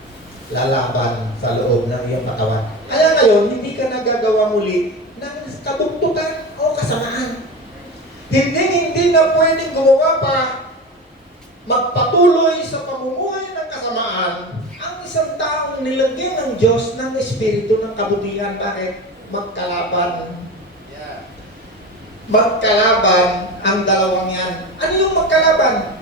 lalaban sa loob ng iyong katawan. Kaya ngayon, hindi ka nagagawa muli ng kabugtukan o kasamaan. Hindi na pwedeng gumawa pa, magpatuloy sa pamumuhay ng kasamaan ang isang taong nilagyan ng Diyos ng espiritu ng kabutihan. Bakit? Magkalaban. Magkalaban ang dalawang yan. Ano yung magkalaban?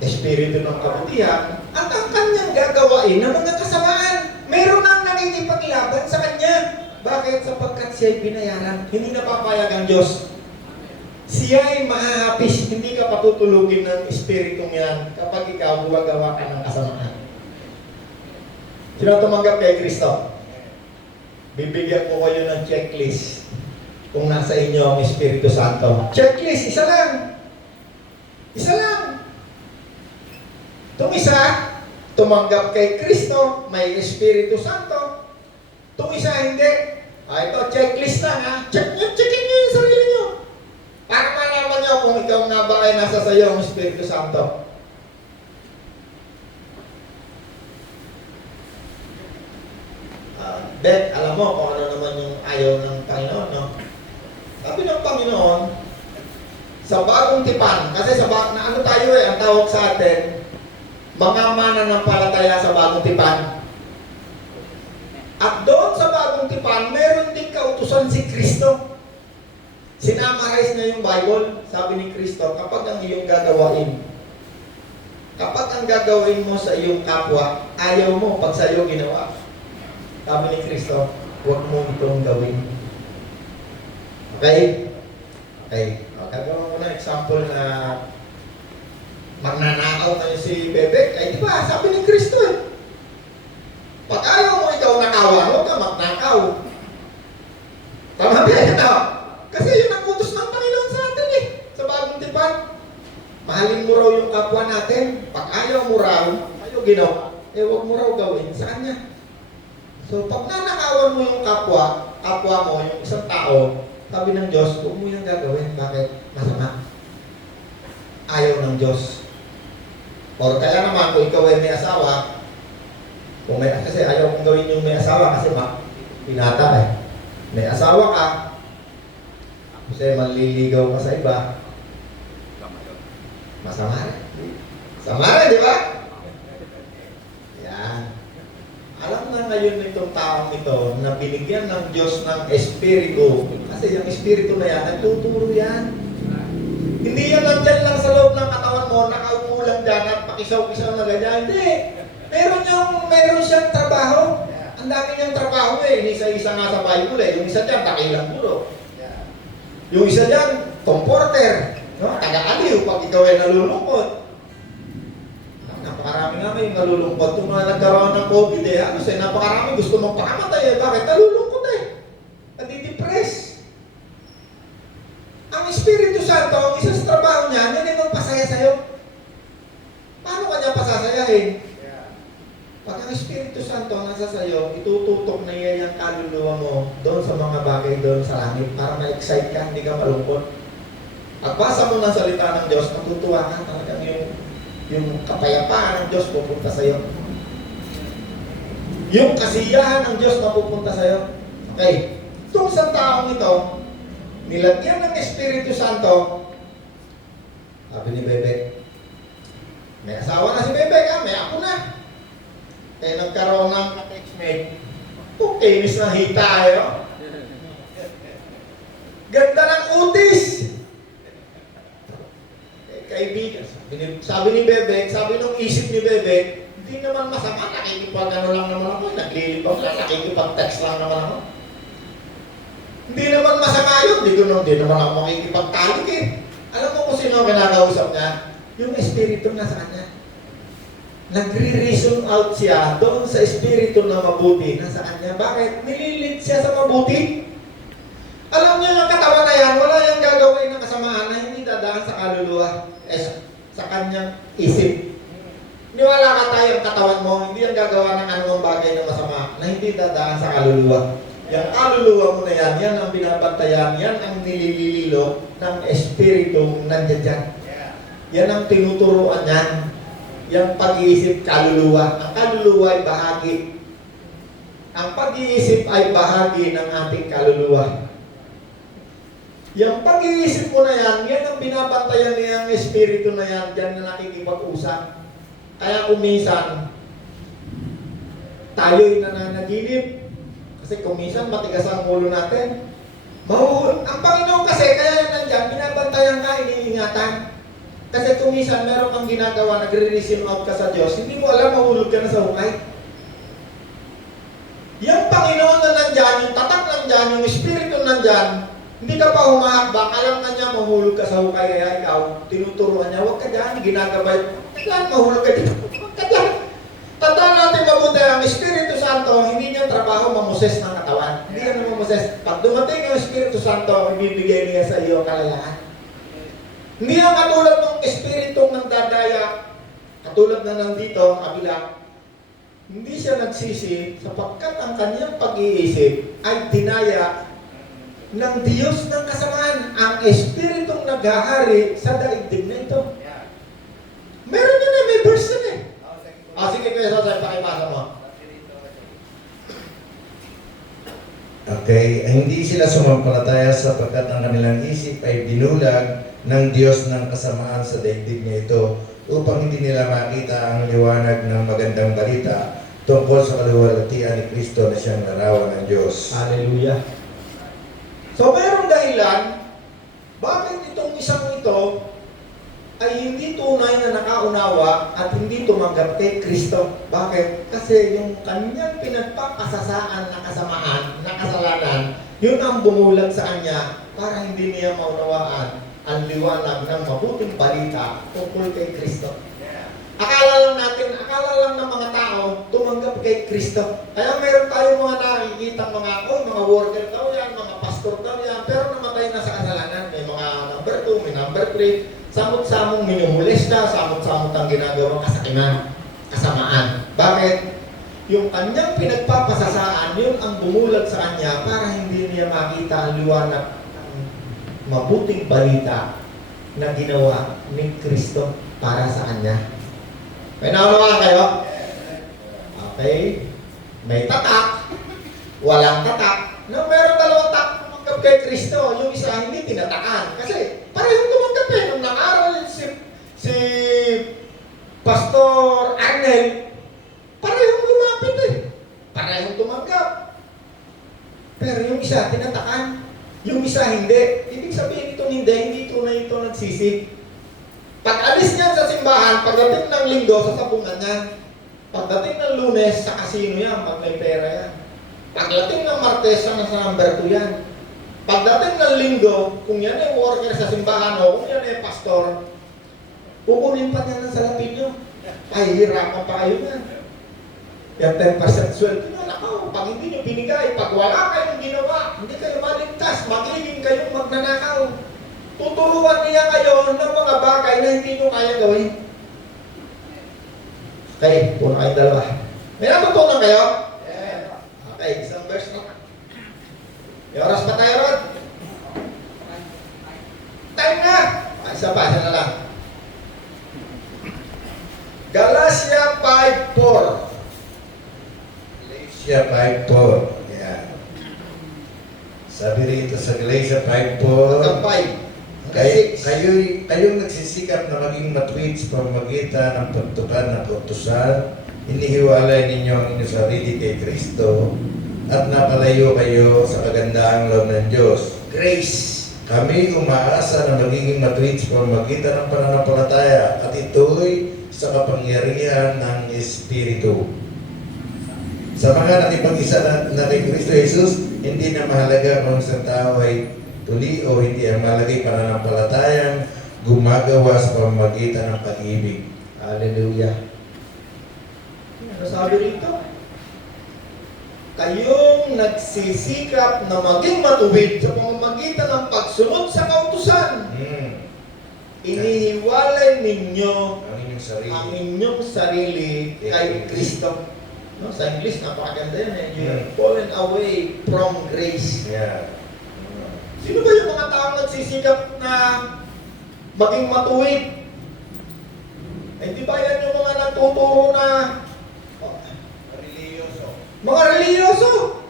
Espiritu ng kabutihan at ang kanyang gagawain ng mga kasamaan. Meron nang nakikipaglaban sa kanya. Bakit? Sapagkat siya'y binayaran. Hindi napapayag ang Diyos. Siya ay mahahapis. Hindi ka patutulugin ng espiritong yan kapag ikaw gumagawa ka ng kasamaan. Sino tumanggap kay Kristo? Bibigyan ko kayo ng checklist kung nasa inyo ang Espiritu Santo. Checklist, isa lang. Isa lang. Itong isa, tumanggap kay Kristo, may Espiritu Santo. Itong isa, hindi. Ito, checklist lang ha. Checkin nyo yung sarili nyo. Para malaman nyo kung ikaw nga ba ay nasa sayo ang Espiritu Santo. Beth, alam mo kung ano naman yung ayaw ng Panginoon, no? Sabi ng Panginoon, sa bagong tipan, kasi na ano tayo eh, ang tawag sa atin, mga mananampalataya sa bagong tipan. At doon sa bagong tipan, meron din kautusan si Kristo. Sinamarize na yung Bible, sabi ni Kristo, kapag ang iyong gagawain, kapag ang gagawin mo sa iyong kapwa, ayaw mo pag sa iyo ginawa. Sabi ni Kristo, huwag mo itong gawin. Okay? Okay. Gagawin ko na example na magnanakaw na si Bebek. Ay, di ba? Sabi ni Kristo eh. Pag ayaw mo ikaw nakawan, huwag ka magnakaw. Tama ba yan? Kasi yun ang utos ng Panginoon sa atin eh. Sa bagong tipan. Mahalin mo raw yung kapwa natin. Pag ayaw mo raw, ayaw ginawa, huwag mo raw gawin sa kanya. So, pag nanakawan mo yung kapwa mo, yung isang tao, sabi ng Diyos, huwag mo yung gagawin. Bakit? Masama. Ayaw ng Diyos. O kaya naman, kung ikaw ay may asawa, kasi ayaw kong gawin yung may asawa kasi pinata eh. May asawa ka, kasi manliligaw ka sa iba, masama rin. Masama rin, di ba? Yan. Alam na ngayon nitong taong ito na binigyan ng Diyos ng Espiritu. Kasi yung Espiritu na yan, nagtuturo yan. Hindi yan nandyan lang sa loob ng katawan mo, nakaupo lang dyan at pakisaw-kisaw na ganyan. Hindi. Meron siyang trabaho. Ang dami niyang trabaho eh. Isa-isa nga sa Bible eh. Yung isa dyan, takilang puro. Yung isa dyan, comforter. No? Taga-aliw pag ikaw ay nalulungkot. Napakarami nga may nalulungkot. Kung nagkaroon ng COVID eh, napakarami gusto mong pakamatay eh. Bakit? Nalulungkot eh. Nadidepress. Ang Espiritu Santo, ang isa sa trabaho niya, yan yung pasaya sa'yo. Paano kanya pasasayahin? Pag ang Espiritu Santo nasa sa'yo, itututok na yan yung kaluluwa mo doon sa mga bagay doon sa langit para ma-excite ka, hindi ka malungkot. Pagbasa mo ng salita ng Diyos, matutuwa ka talagang yung kapayapaan ng Diyos pupunta sa'yo. Yung kasiyahan ng Diyos mapupunta sa'yo. Okay. Itong isang taong ito, nilagyan ng Espiritu Santo, sabi ni Bebek, may asawa na si Bebek, may apo na. Kaya nagkaroon ng ka-textmate, kinis na hita eh. Ganda ng utis. Kaibigan, sabi ni Bebek, sabi nung isip ni Bebek, hindi naman masama, nakikipag-ano lang naman ako, naglilibang lang, nakikipag-text lang naman ako. Hindi naman masama yun, hindi naman ako makikipagtalik eh. Alam mo kung sino ang kinakausap niya? Yung Espiritu na sa kanya. Nagre-reason out siya doon sa Espiritu na mabuti na sa kanya. Bakit? Nililit siya sa mabuti. Alam niyo yung katawan na yan, wala yung gagawin ng kasamaan na hindi dadaan sa kaluluwa. Sa kanyang isip. Niwala ka tayo ang katawan mo, hindi yung gagawa ng anumang bagay na masama na hindi dadaan sa kaluluwa. Yung kaluluwa mo na yan, yan ang binabantayan, yan ang nilililo ng Espiritu nandiyan dyan. Yan ang tinuturuan niyan. Yung pag-iisip, kaluluwa. Ang kaluluwa ay bahagi. Ang pag-iisip ay bahagi ng ating kaluluwa. Yung pag-iisip mo na yan, yan ang binabantayan niya ang Espiritu na yan, dyan na nakikipag-usap. Kaya kung minsan, tayo'y nananaginip. Kasi kung minsan, matigas ang ulo natin. Ang Panginoon kasi, kaya yan nandyan, binabantayan ka, iniingatan. Kasi kung minsan, meron kang ginagawa, nagre-reason out ka sa Diyos, hindi mo alam, mahulog ka na sa hukay. Yung Panginoon na nandyan, yung tatak nandyan, yung Espiritu nandyan, hindi ka pa humahakbang, alam na niya, mahulog ka sa hukay, kaya ikaw, tinuturuan niya, huwag ka dyan, ginagabay, kailan mahulog ka dito, huwag ka dyan. Tandaan natin mabuti, ang Espiritu Santo, hindi niya trabaho mamoses ng katawan. Hindi yan mamoses. Pag dumating ang Espiritu Santo, ibibigay niya sa iyo kalayaan. Hindi yan katulad ng Espiritong nagdadaya, katulad na nandito, kabila, hindi siya nagsisi sapagkat ang kanyang pag-iisip ay dinaya ng Diyos ng kasamaan, ang Espiritong naghahari sa daigdig na ito. Meron yun eh, may verse yun eh. Sige Kuya Sosay, pakipasa mo. Okay, hindi sila sumampalataya sapagkat ang kanilang isip ay binulag ng Diyos ng kasamaan sa daigdig niya ito upang hindi nila makita ang liwanag ng magandang balita tungkol sa kaluwalhatian ni Kristo na siyang larawan ng Diyos. Hallelujah. So, mayroong dahilan bakit itong isang ito ay hindi tunay na nakaunawa at hindi tumanggap kay Kristo. Bakit? Kasi yung kanyang pinagpapasasaan na kasamaan, na kasalanan, yun ang bumulag sa kanya para hindi niya maunawaan ang liwanag ng mabuting balita tungkol kay Kristo. Akala lang ng mga tao, tumanggap kay Kristo. Kaya meron tayong mga nakikita mga worker daw yan, mga pastor daw yan, pero namatay na sa kasalanan. May mga number 2, may number 3, samot-samong minumulesta, samot-samot ang ginagawang kasamaan. Bakit? Yung kanyang pinagpapasasaan, yun ang bumulag sa kanya para hindi niya makita ang liwanag ng mabuting balita na ginawa ni Kristo para sa kanya. May naunawaan kayo? Okay. May tatak, walang tatak. No, meron dalawang tatak tumanggap kay Kristo. Yung isa hindi tinatakan. Kasi parehong tumanggap eh. Nung nang-aral si Pastor Arnel, parehong lumapit eh. Parehong tumanggap. Pero yung isa tinatakan. Yung isa hindi. Ibig sabihin ito hindi tunay ito nagsisi. Pag alis niyan sa simbahan, pagdating ng linggo, sa sabungan niya. Pagdating ng Lunes, sa kasino yan, pag may pera yan. Pagdating ng Martes, sa number 2 yan. Pagdating ng linggo, kung yan ay worker sa simbahan o kung yan ay pastor, kukunin pa niya ng salapi niyo. Ay, hirapan pa kayo yan. Yung 10% sweldo nyo, nako, pag hindi nyo binigay, pag wala kayong ginawa, hindi kayo maligtas, magiging kayong magnanakaw. Tuturuan niya kayo ng mga bagay na hindi nyo kaya gawin. Okay, puno kayong dalawa. May natutunan kayo? Yeah. Okay, isang verse na. May oras pa tayo, Rod? Time na! Isa na lang. Galatia 5:4. Galatia 5:4. Yan. Sabi rito sa Galatia 5:4. Hanggang 5. Kayong nagsisikap na maging matuwid sa pamamagitan ng pagtupad ng kautusan, inihiwalay ninyo ang inyong sarili kay Kristo at napalayo kayo sa kagandahang loob ng Diyos. Grace. Kami umaasa na magiging matuwid sa pamamagitan ng pananampalataya at ito'y sa kapangyarihan ng Espiritu. Sa mga nakipag-isa na kay Kristo Jesus, hindi na mahalaga kung isang tao ay tuli o hindi, ang malagay pananampalatayang gumagawa sa pamamagitan ng pag-ibig. Hallelujah. Ano sabi rito? Kayong nagsisikap na maging matuwid sa pamamagitan ng pagsunod sa kautusan. Inihiwalay ninyo ang inyong sarili kay Kristo. No, sa English, napakaganda yan eh. You have fallen away from grace. Yeah. Sino ba yung mga taong nagsisikap na maging matuwid? Eh di ba yan yung mga nagtuturo na mga religyoso?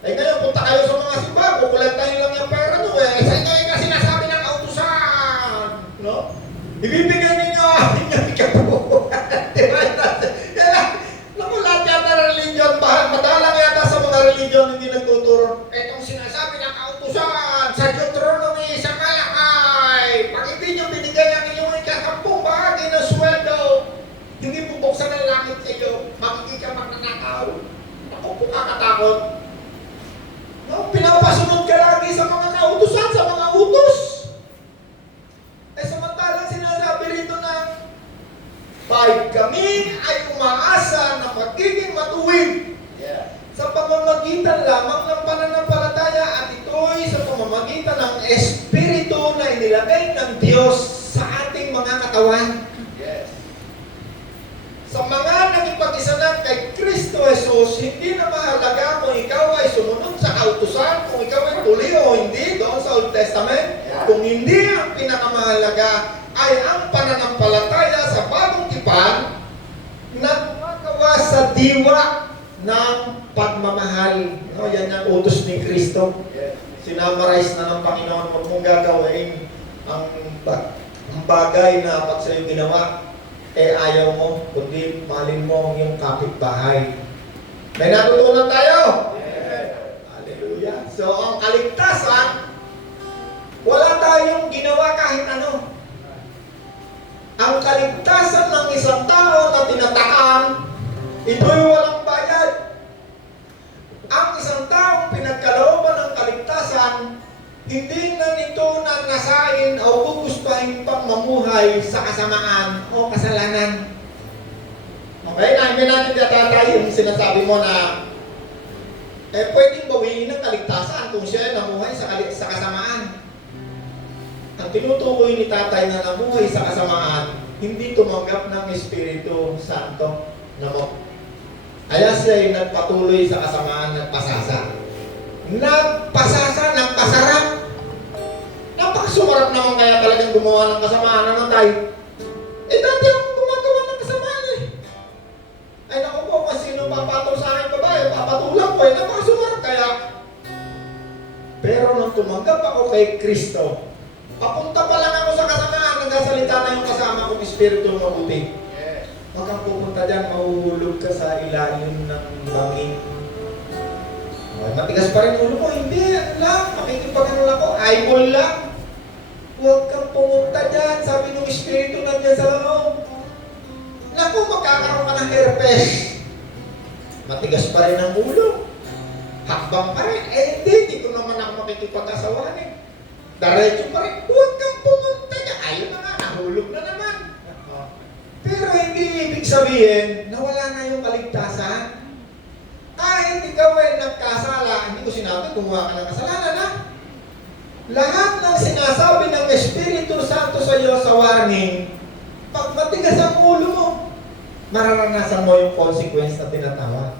Eh ngayon, punta kayo sa mga simbahan, kukulektahin lang yung pera nyo eh. Sa inyo yung kasi nasabi ng kautusan. No? Ibibigay ninyo ang inyong ikabuhan. Diba? Naku, lahat yata ng religion, madalang yata sa mga religion hindi nagtuturo. Itong sinasabi ng kautusan sa Deuteronomy, sa Malakay, pag hindi nyo binigay ang inyong ikasampung bahagi ng sweldo, hindi bubuksan ng langit sa iyo, magiging ka magnanakaw. Ako po kakatakot. No, pinapasunod ka lagi sa mga kautusan, sa mga utos. Eh samantalang sinasabi rito na kami ay umaasa na magiging matuwid sa pamamagitan lamang ng pananampalataya at ito'y sa pamamagitan ng Espiritu na inilagay ng Diyos sa ating mga katawan. Sa mga naging na kay Kristo Jesus, hindi na mahalaga kung ikaw ay sumunod sa kautusan, kung ikaw ay tuli o hindi doon sa Old Testament. Kung hindi, ang pinakamahalaga ay ang pananampalataya sa bagong tipan na gumagawa sa diwa ng pagmamahal. No, yan ang utos ni Kristo. Sinamarize na ng Panginoon, huwag mong gagawin ang bagay na pag sa'yo ginawa, eh ayaw mo, kundi mahalin mo ang iyong kapitbahay. May natutunan tayo? Hallelujah. So, ang kaligtasan, wala tayong ginawa kahit ano. hindi na nito nasain o gugustuhin pang mamuhay sa kasamaan o kasalanan. Okay, namin natin tayo yung sinasabi mo na pwedeng bawiin ng kaligtasan kung siya ay namuhay sa kasamaan. Ang tinutukoy ni tatay na namuhay sa kasamaan, hindi tumanggap ng Espiritu Santo na mo. Kaya siya ay nagpatuloy sa kasamaan, nagpasasa. Nagpasarap. Napakasumarap naman kaya talagang gumawa ng kasamaan. Ano tayo? Dati akong gumagawa ng kasamaan eh. Ay naku po, kung sino papatol sa akin babae, papatulang ko eh. Napakasumarap kaya. Pero nung tumanggap ako kay Kristo, papunta pa lang ako sa kasamaan, nagsasalita na yung kasama kong Espiritu mabuti. Huwag kang pupunta dyan, mahuhulog ka sa ilalim ng bangin. Matigas pa rin ulo ko, hindi lang, makikipag-ano lang ako, eyeball lang. Huwag kang pumunta dyan, sabi ng Espiritu nandiyan sa loob. Naku, magkakaroon ka ng herpes. Matigas pa rin ang ulo. Hakbang pa rin, hindi ko naman ako makikipag-asawahan eh. Diretso pa rin, huwag kang pumunta dyan. Ayun na nga, nahulog na naman. Pero hindi ibig sabihin na wala na yung kaligtasan. Kahit ikaw ay nagkasala, hindi ko sinabi gumawa ka ng kasalanan ha. Lahat ng sinasabi ng Espiritu Santo sa iyo sa warning, pag matigas ang ulo mo, mararanasan mo yung consequence na tinatawag.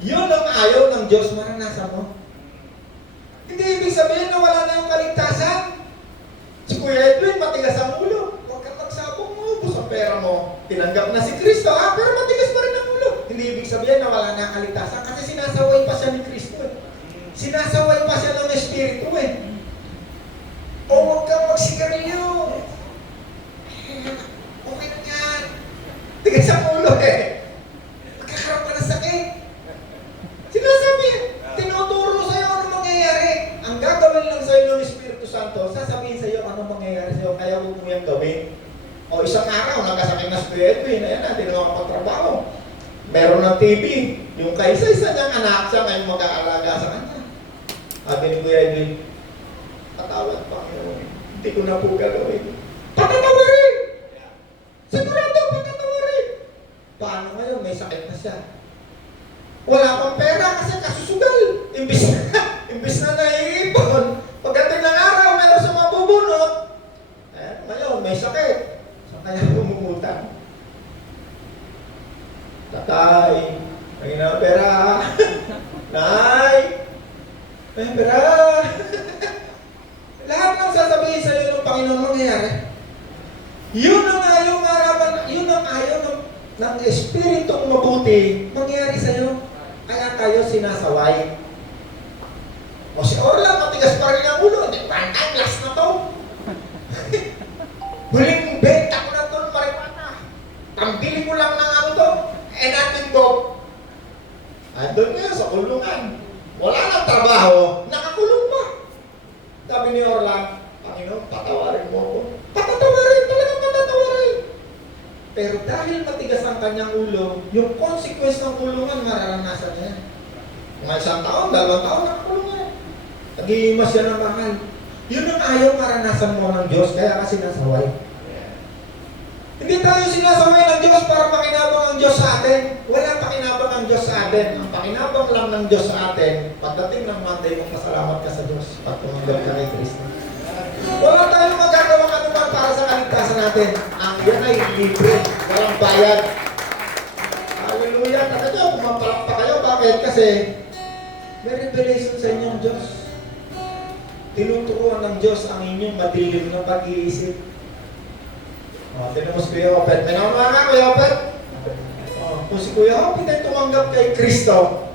Yun ang ayaw ng Diyos, maranasan mo. Hindi ibig sabihin na wala na yung kaligtasan. Si Kuya Edwin, matigas ang ulo. Huwag kang magsabong mo, ubos ang pera mo. Tinanggap na si Kristo, pero matigas pa rin ang ulo. Hindi ibig sabihin na wala na kaligtasan kasi sinasaway pa siya ni Kristo eh. Sinasaway pa siya ng Espiritu eh. O huwag kang magsigarilyo. Okay na yan. Tigas ang ulo eh. Magkakaroon ka ng sakit. Sinasabi, tinuturo sa'yo ano mangyayari. Ang gagawin lang sa'yo ng Espiritu Santo, sasabihin sa'yo ano mangyayari sa'yo, kaya huwag mo yung gawin. O isang araw, nagkasakit na si Kuya Edwin, ayan natin ang makapagtrabaho. Meron ng TV, yung kaisa-isa niyang anak siya ngayon mag-aalaga sa kanya. Sabi ni Kuya Edwin, patawad Panginoon, hindi ko na po gagawin. Patatawarin! Sigurado, patatawarin! Paano ngayon? May sakit na siya. Wala pang pera kasi kasusugal. Imbis na naiipon. Pagdating ng araw, meron sa mabubunot. Ngayon, may sakit. So, kaya bumutang. Tatay, may na pera. Nay, may pera. Lahat ng sasabihin sa iyo ng Panginoon mangyayari. Yun ang ayaw ng Espiritong mabuti mangyayari sa iyo. Kaya tayo sinasaway. O si Orla, matigas pa rin ang ulo. Hindi, one-time last na to. Huling benta ko na ito ng marijuana. Pambili ko lang ng ano to. Natin to. Andun nga sa kulungan. Wala nang trabaho, nakakulong pa. Sabi ni Orla, Panginoon, patawarin mo ako. Patatawarin, talagang patatawarin. Pero dahil matigas ang kanyang ulo, yung consequence ng kulungan, mararanasan niya. Mga 1 taon, 2 taon, nakakulong niya. Nag-iimas siya ng mahal. Yun ang ayaw maranasan mo ng Diyos, kaya kasi nasaway. Hindi tayo sinasaway ng Diyos para pakinabang ang Diyos sa atin. Walang pakinabang ang Diyos sa atin. Ang pakinabang lang ng Diyos sa atin, pagdating ng Monday, magpasalamat ka sa Diyos pag tumanggap ka kay Kristo. Wala tayong magagawang anuman para sa kaligtasan natin. Ang yan ay libre, walang bayad. Hallelujah! Taka nyo, kumapalak pa kayo. Bakit? Kasi may revelation sa inyong Diyos. Tinuturuan ng Diyos ang inyong madilim na pag-iisip. Tinan mo si Kuya Opet. May naman nga, Kuya Opet. Kung si Kuya Opet ay tumanggap kay Kristo,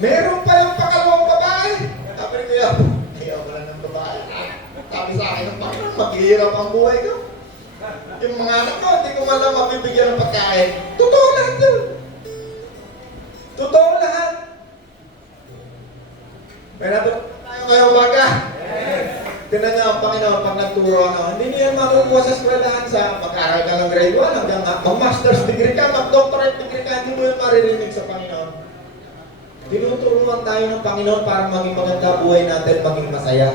meron pa yung pakalawang babae. Sabi ni Kuya, ayaw mo lang ng babae. Sabi sa akin ng Panginoon, maghihirap ang buhay ko. Yung mga anak ko, hindi ko malam mabibigyan ng pagkain. Totoo lahat yun. Totoo lahat. May natutunan tayo ngayong umaga. Tinan niyo ang Panginoon pag nagturo hindi niyo yan makukuha sa eskwelahan sa mag-aral ka ng grade 1 hanggang mag-master's degree ka, mag-doctorate degree ka, hindi mo yan maririnig sa Panginoon. Tinuturuan tayo ng Panginoon para maging maganda buhay natin, maging masaya.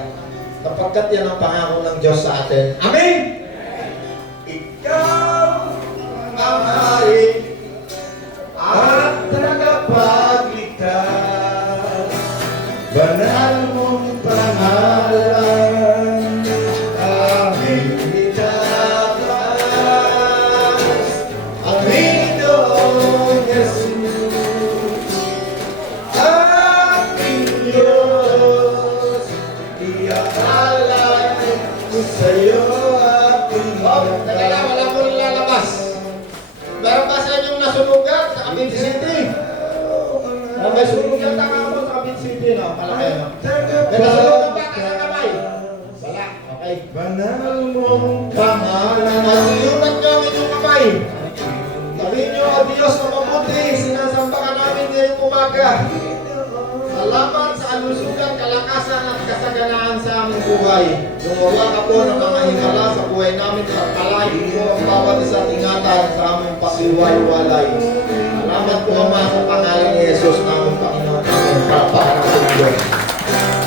Kapagkat yan ang pangako ng Diyos sa atin. Amen! Ikaw ang hari at tagapagligtas, Banal mong pangalan, aming itataas, aming Doon Jesus, aming Diyos, iaalay ko sa'yo aking teka lang, wala ko rin lalabas. Meron ba sa inyong nasunugan sa Cavite City? May sunog yung tanga mo sa Cavite City, no? Palaki, no? May nasunugan ba sa kamay? Wala, okay. banal mong Pangalan at siyunan nyo ang inyong kamay. Sabihin nyo, O Diyos na mabuti, sinasamba ka namin ngayong umaga. Salamat sa alusugan, kalakasan at kasaganaan sa aming buhay. Gumawa ka po ng mga himala sa buhay namin at palahin mo ang bawat isa't ingatan sa aming pasiway-walay. Salamat po Ama sa pangalan ni Jesus na aming Panginoon.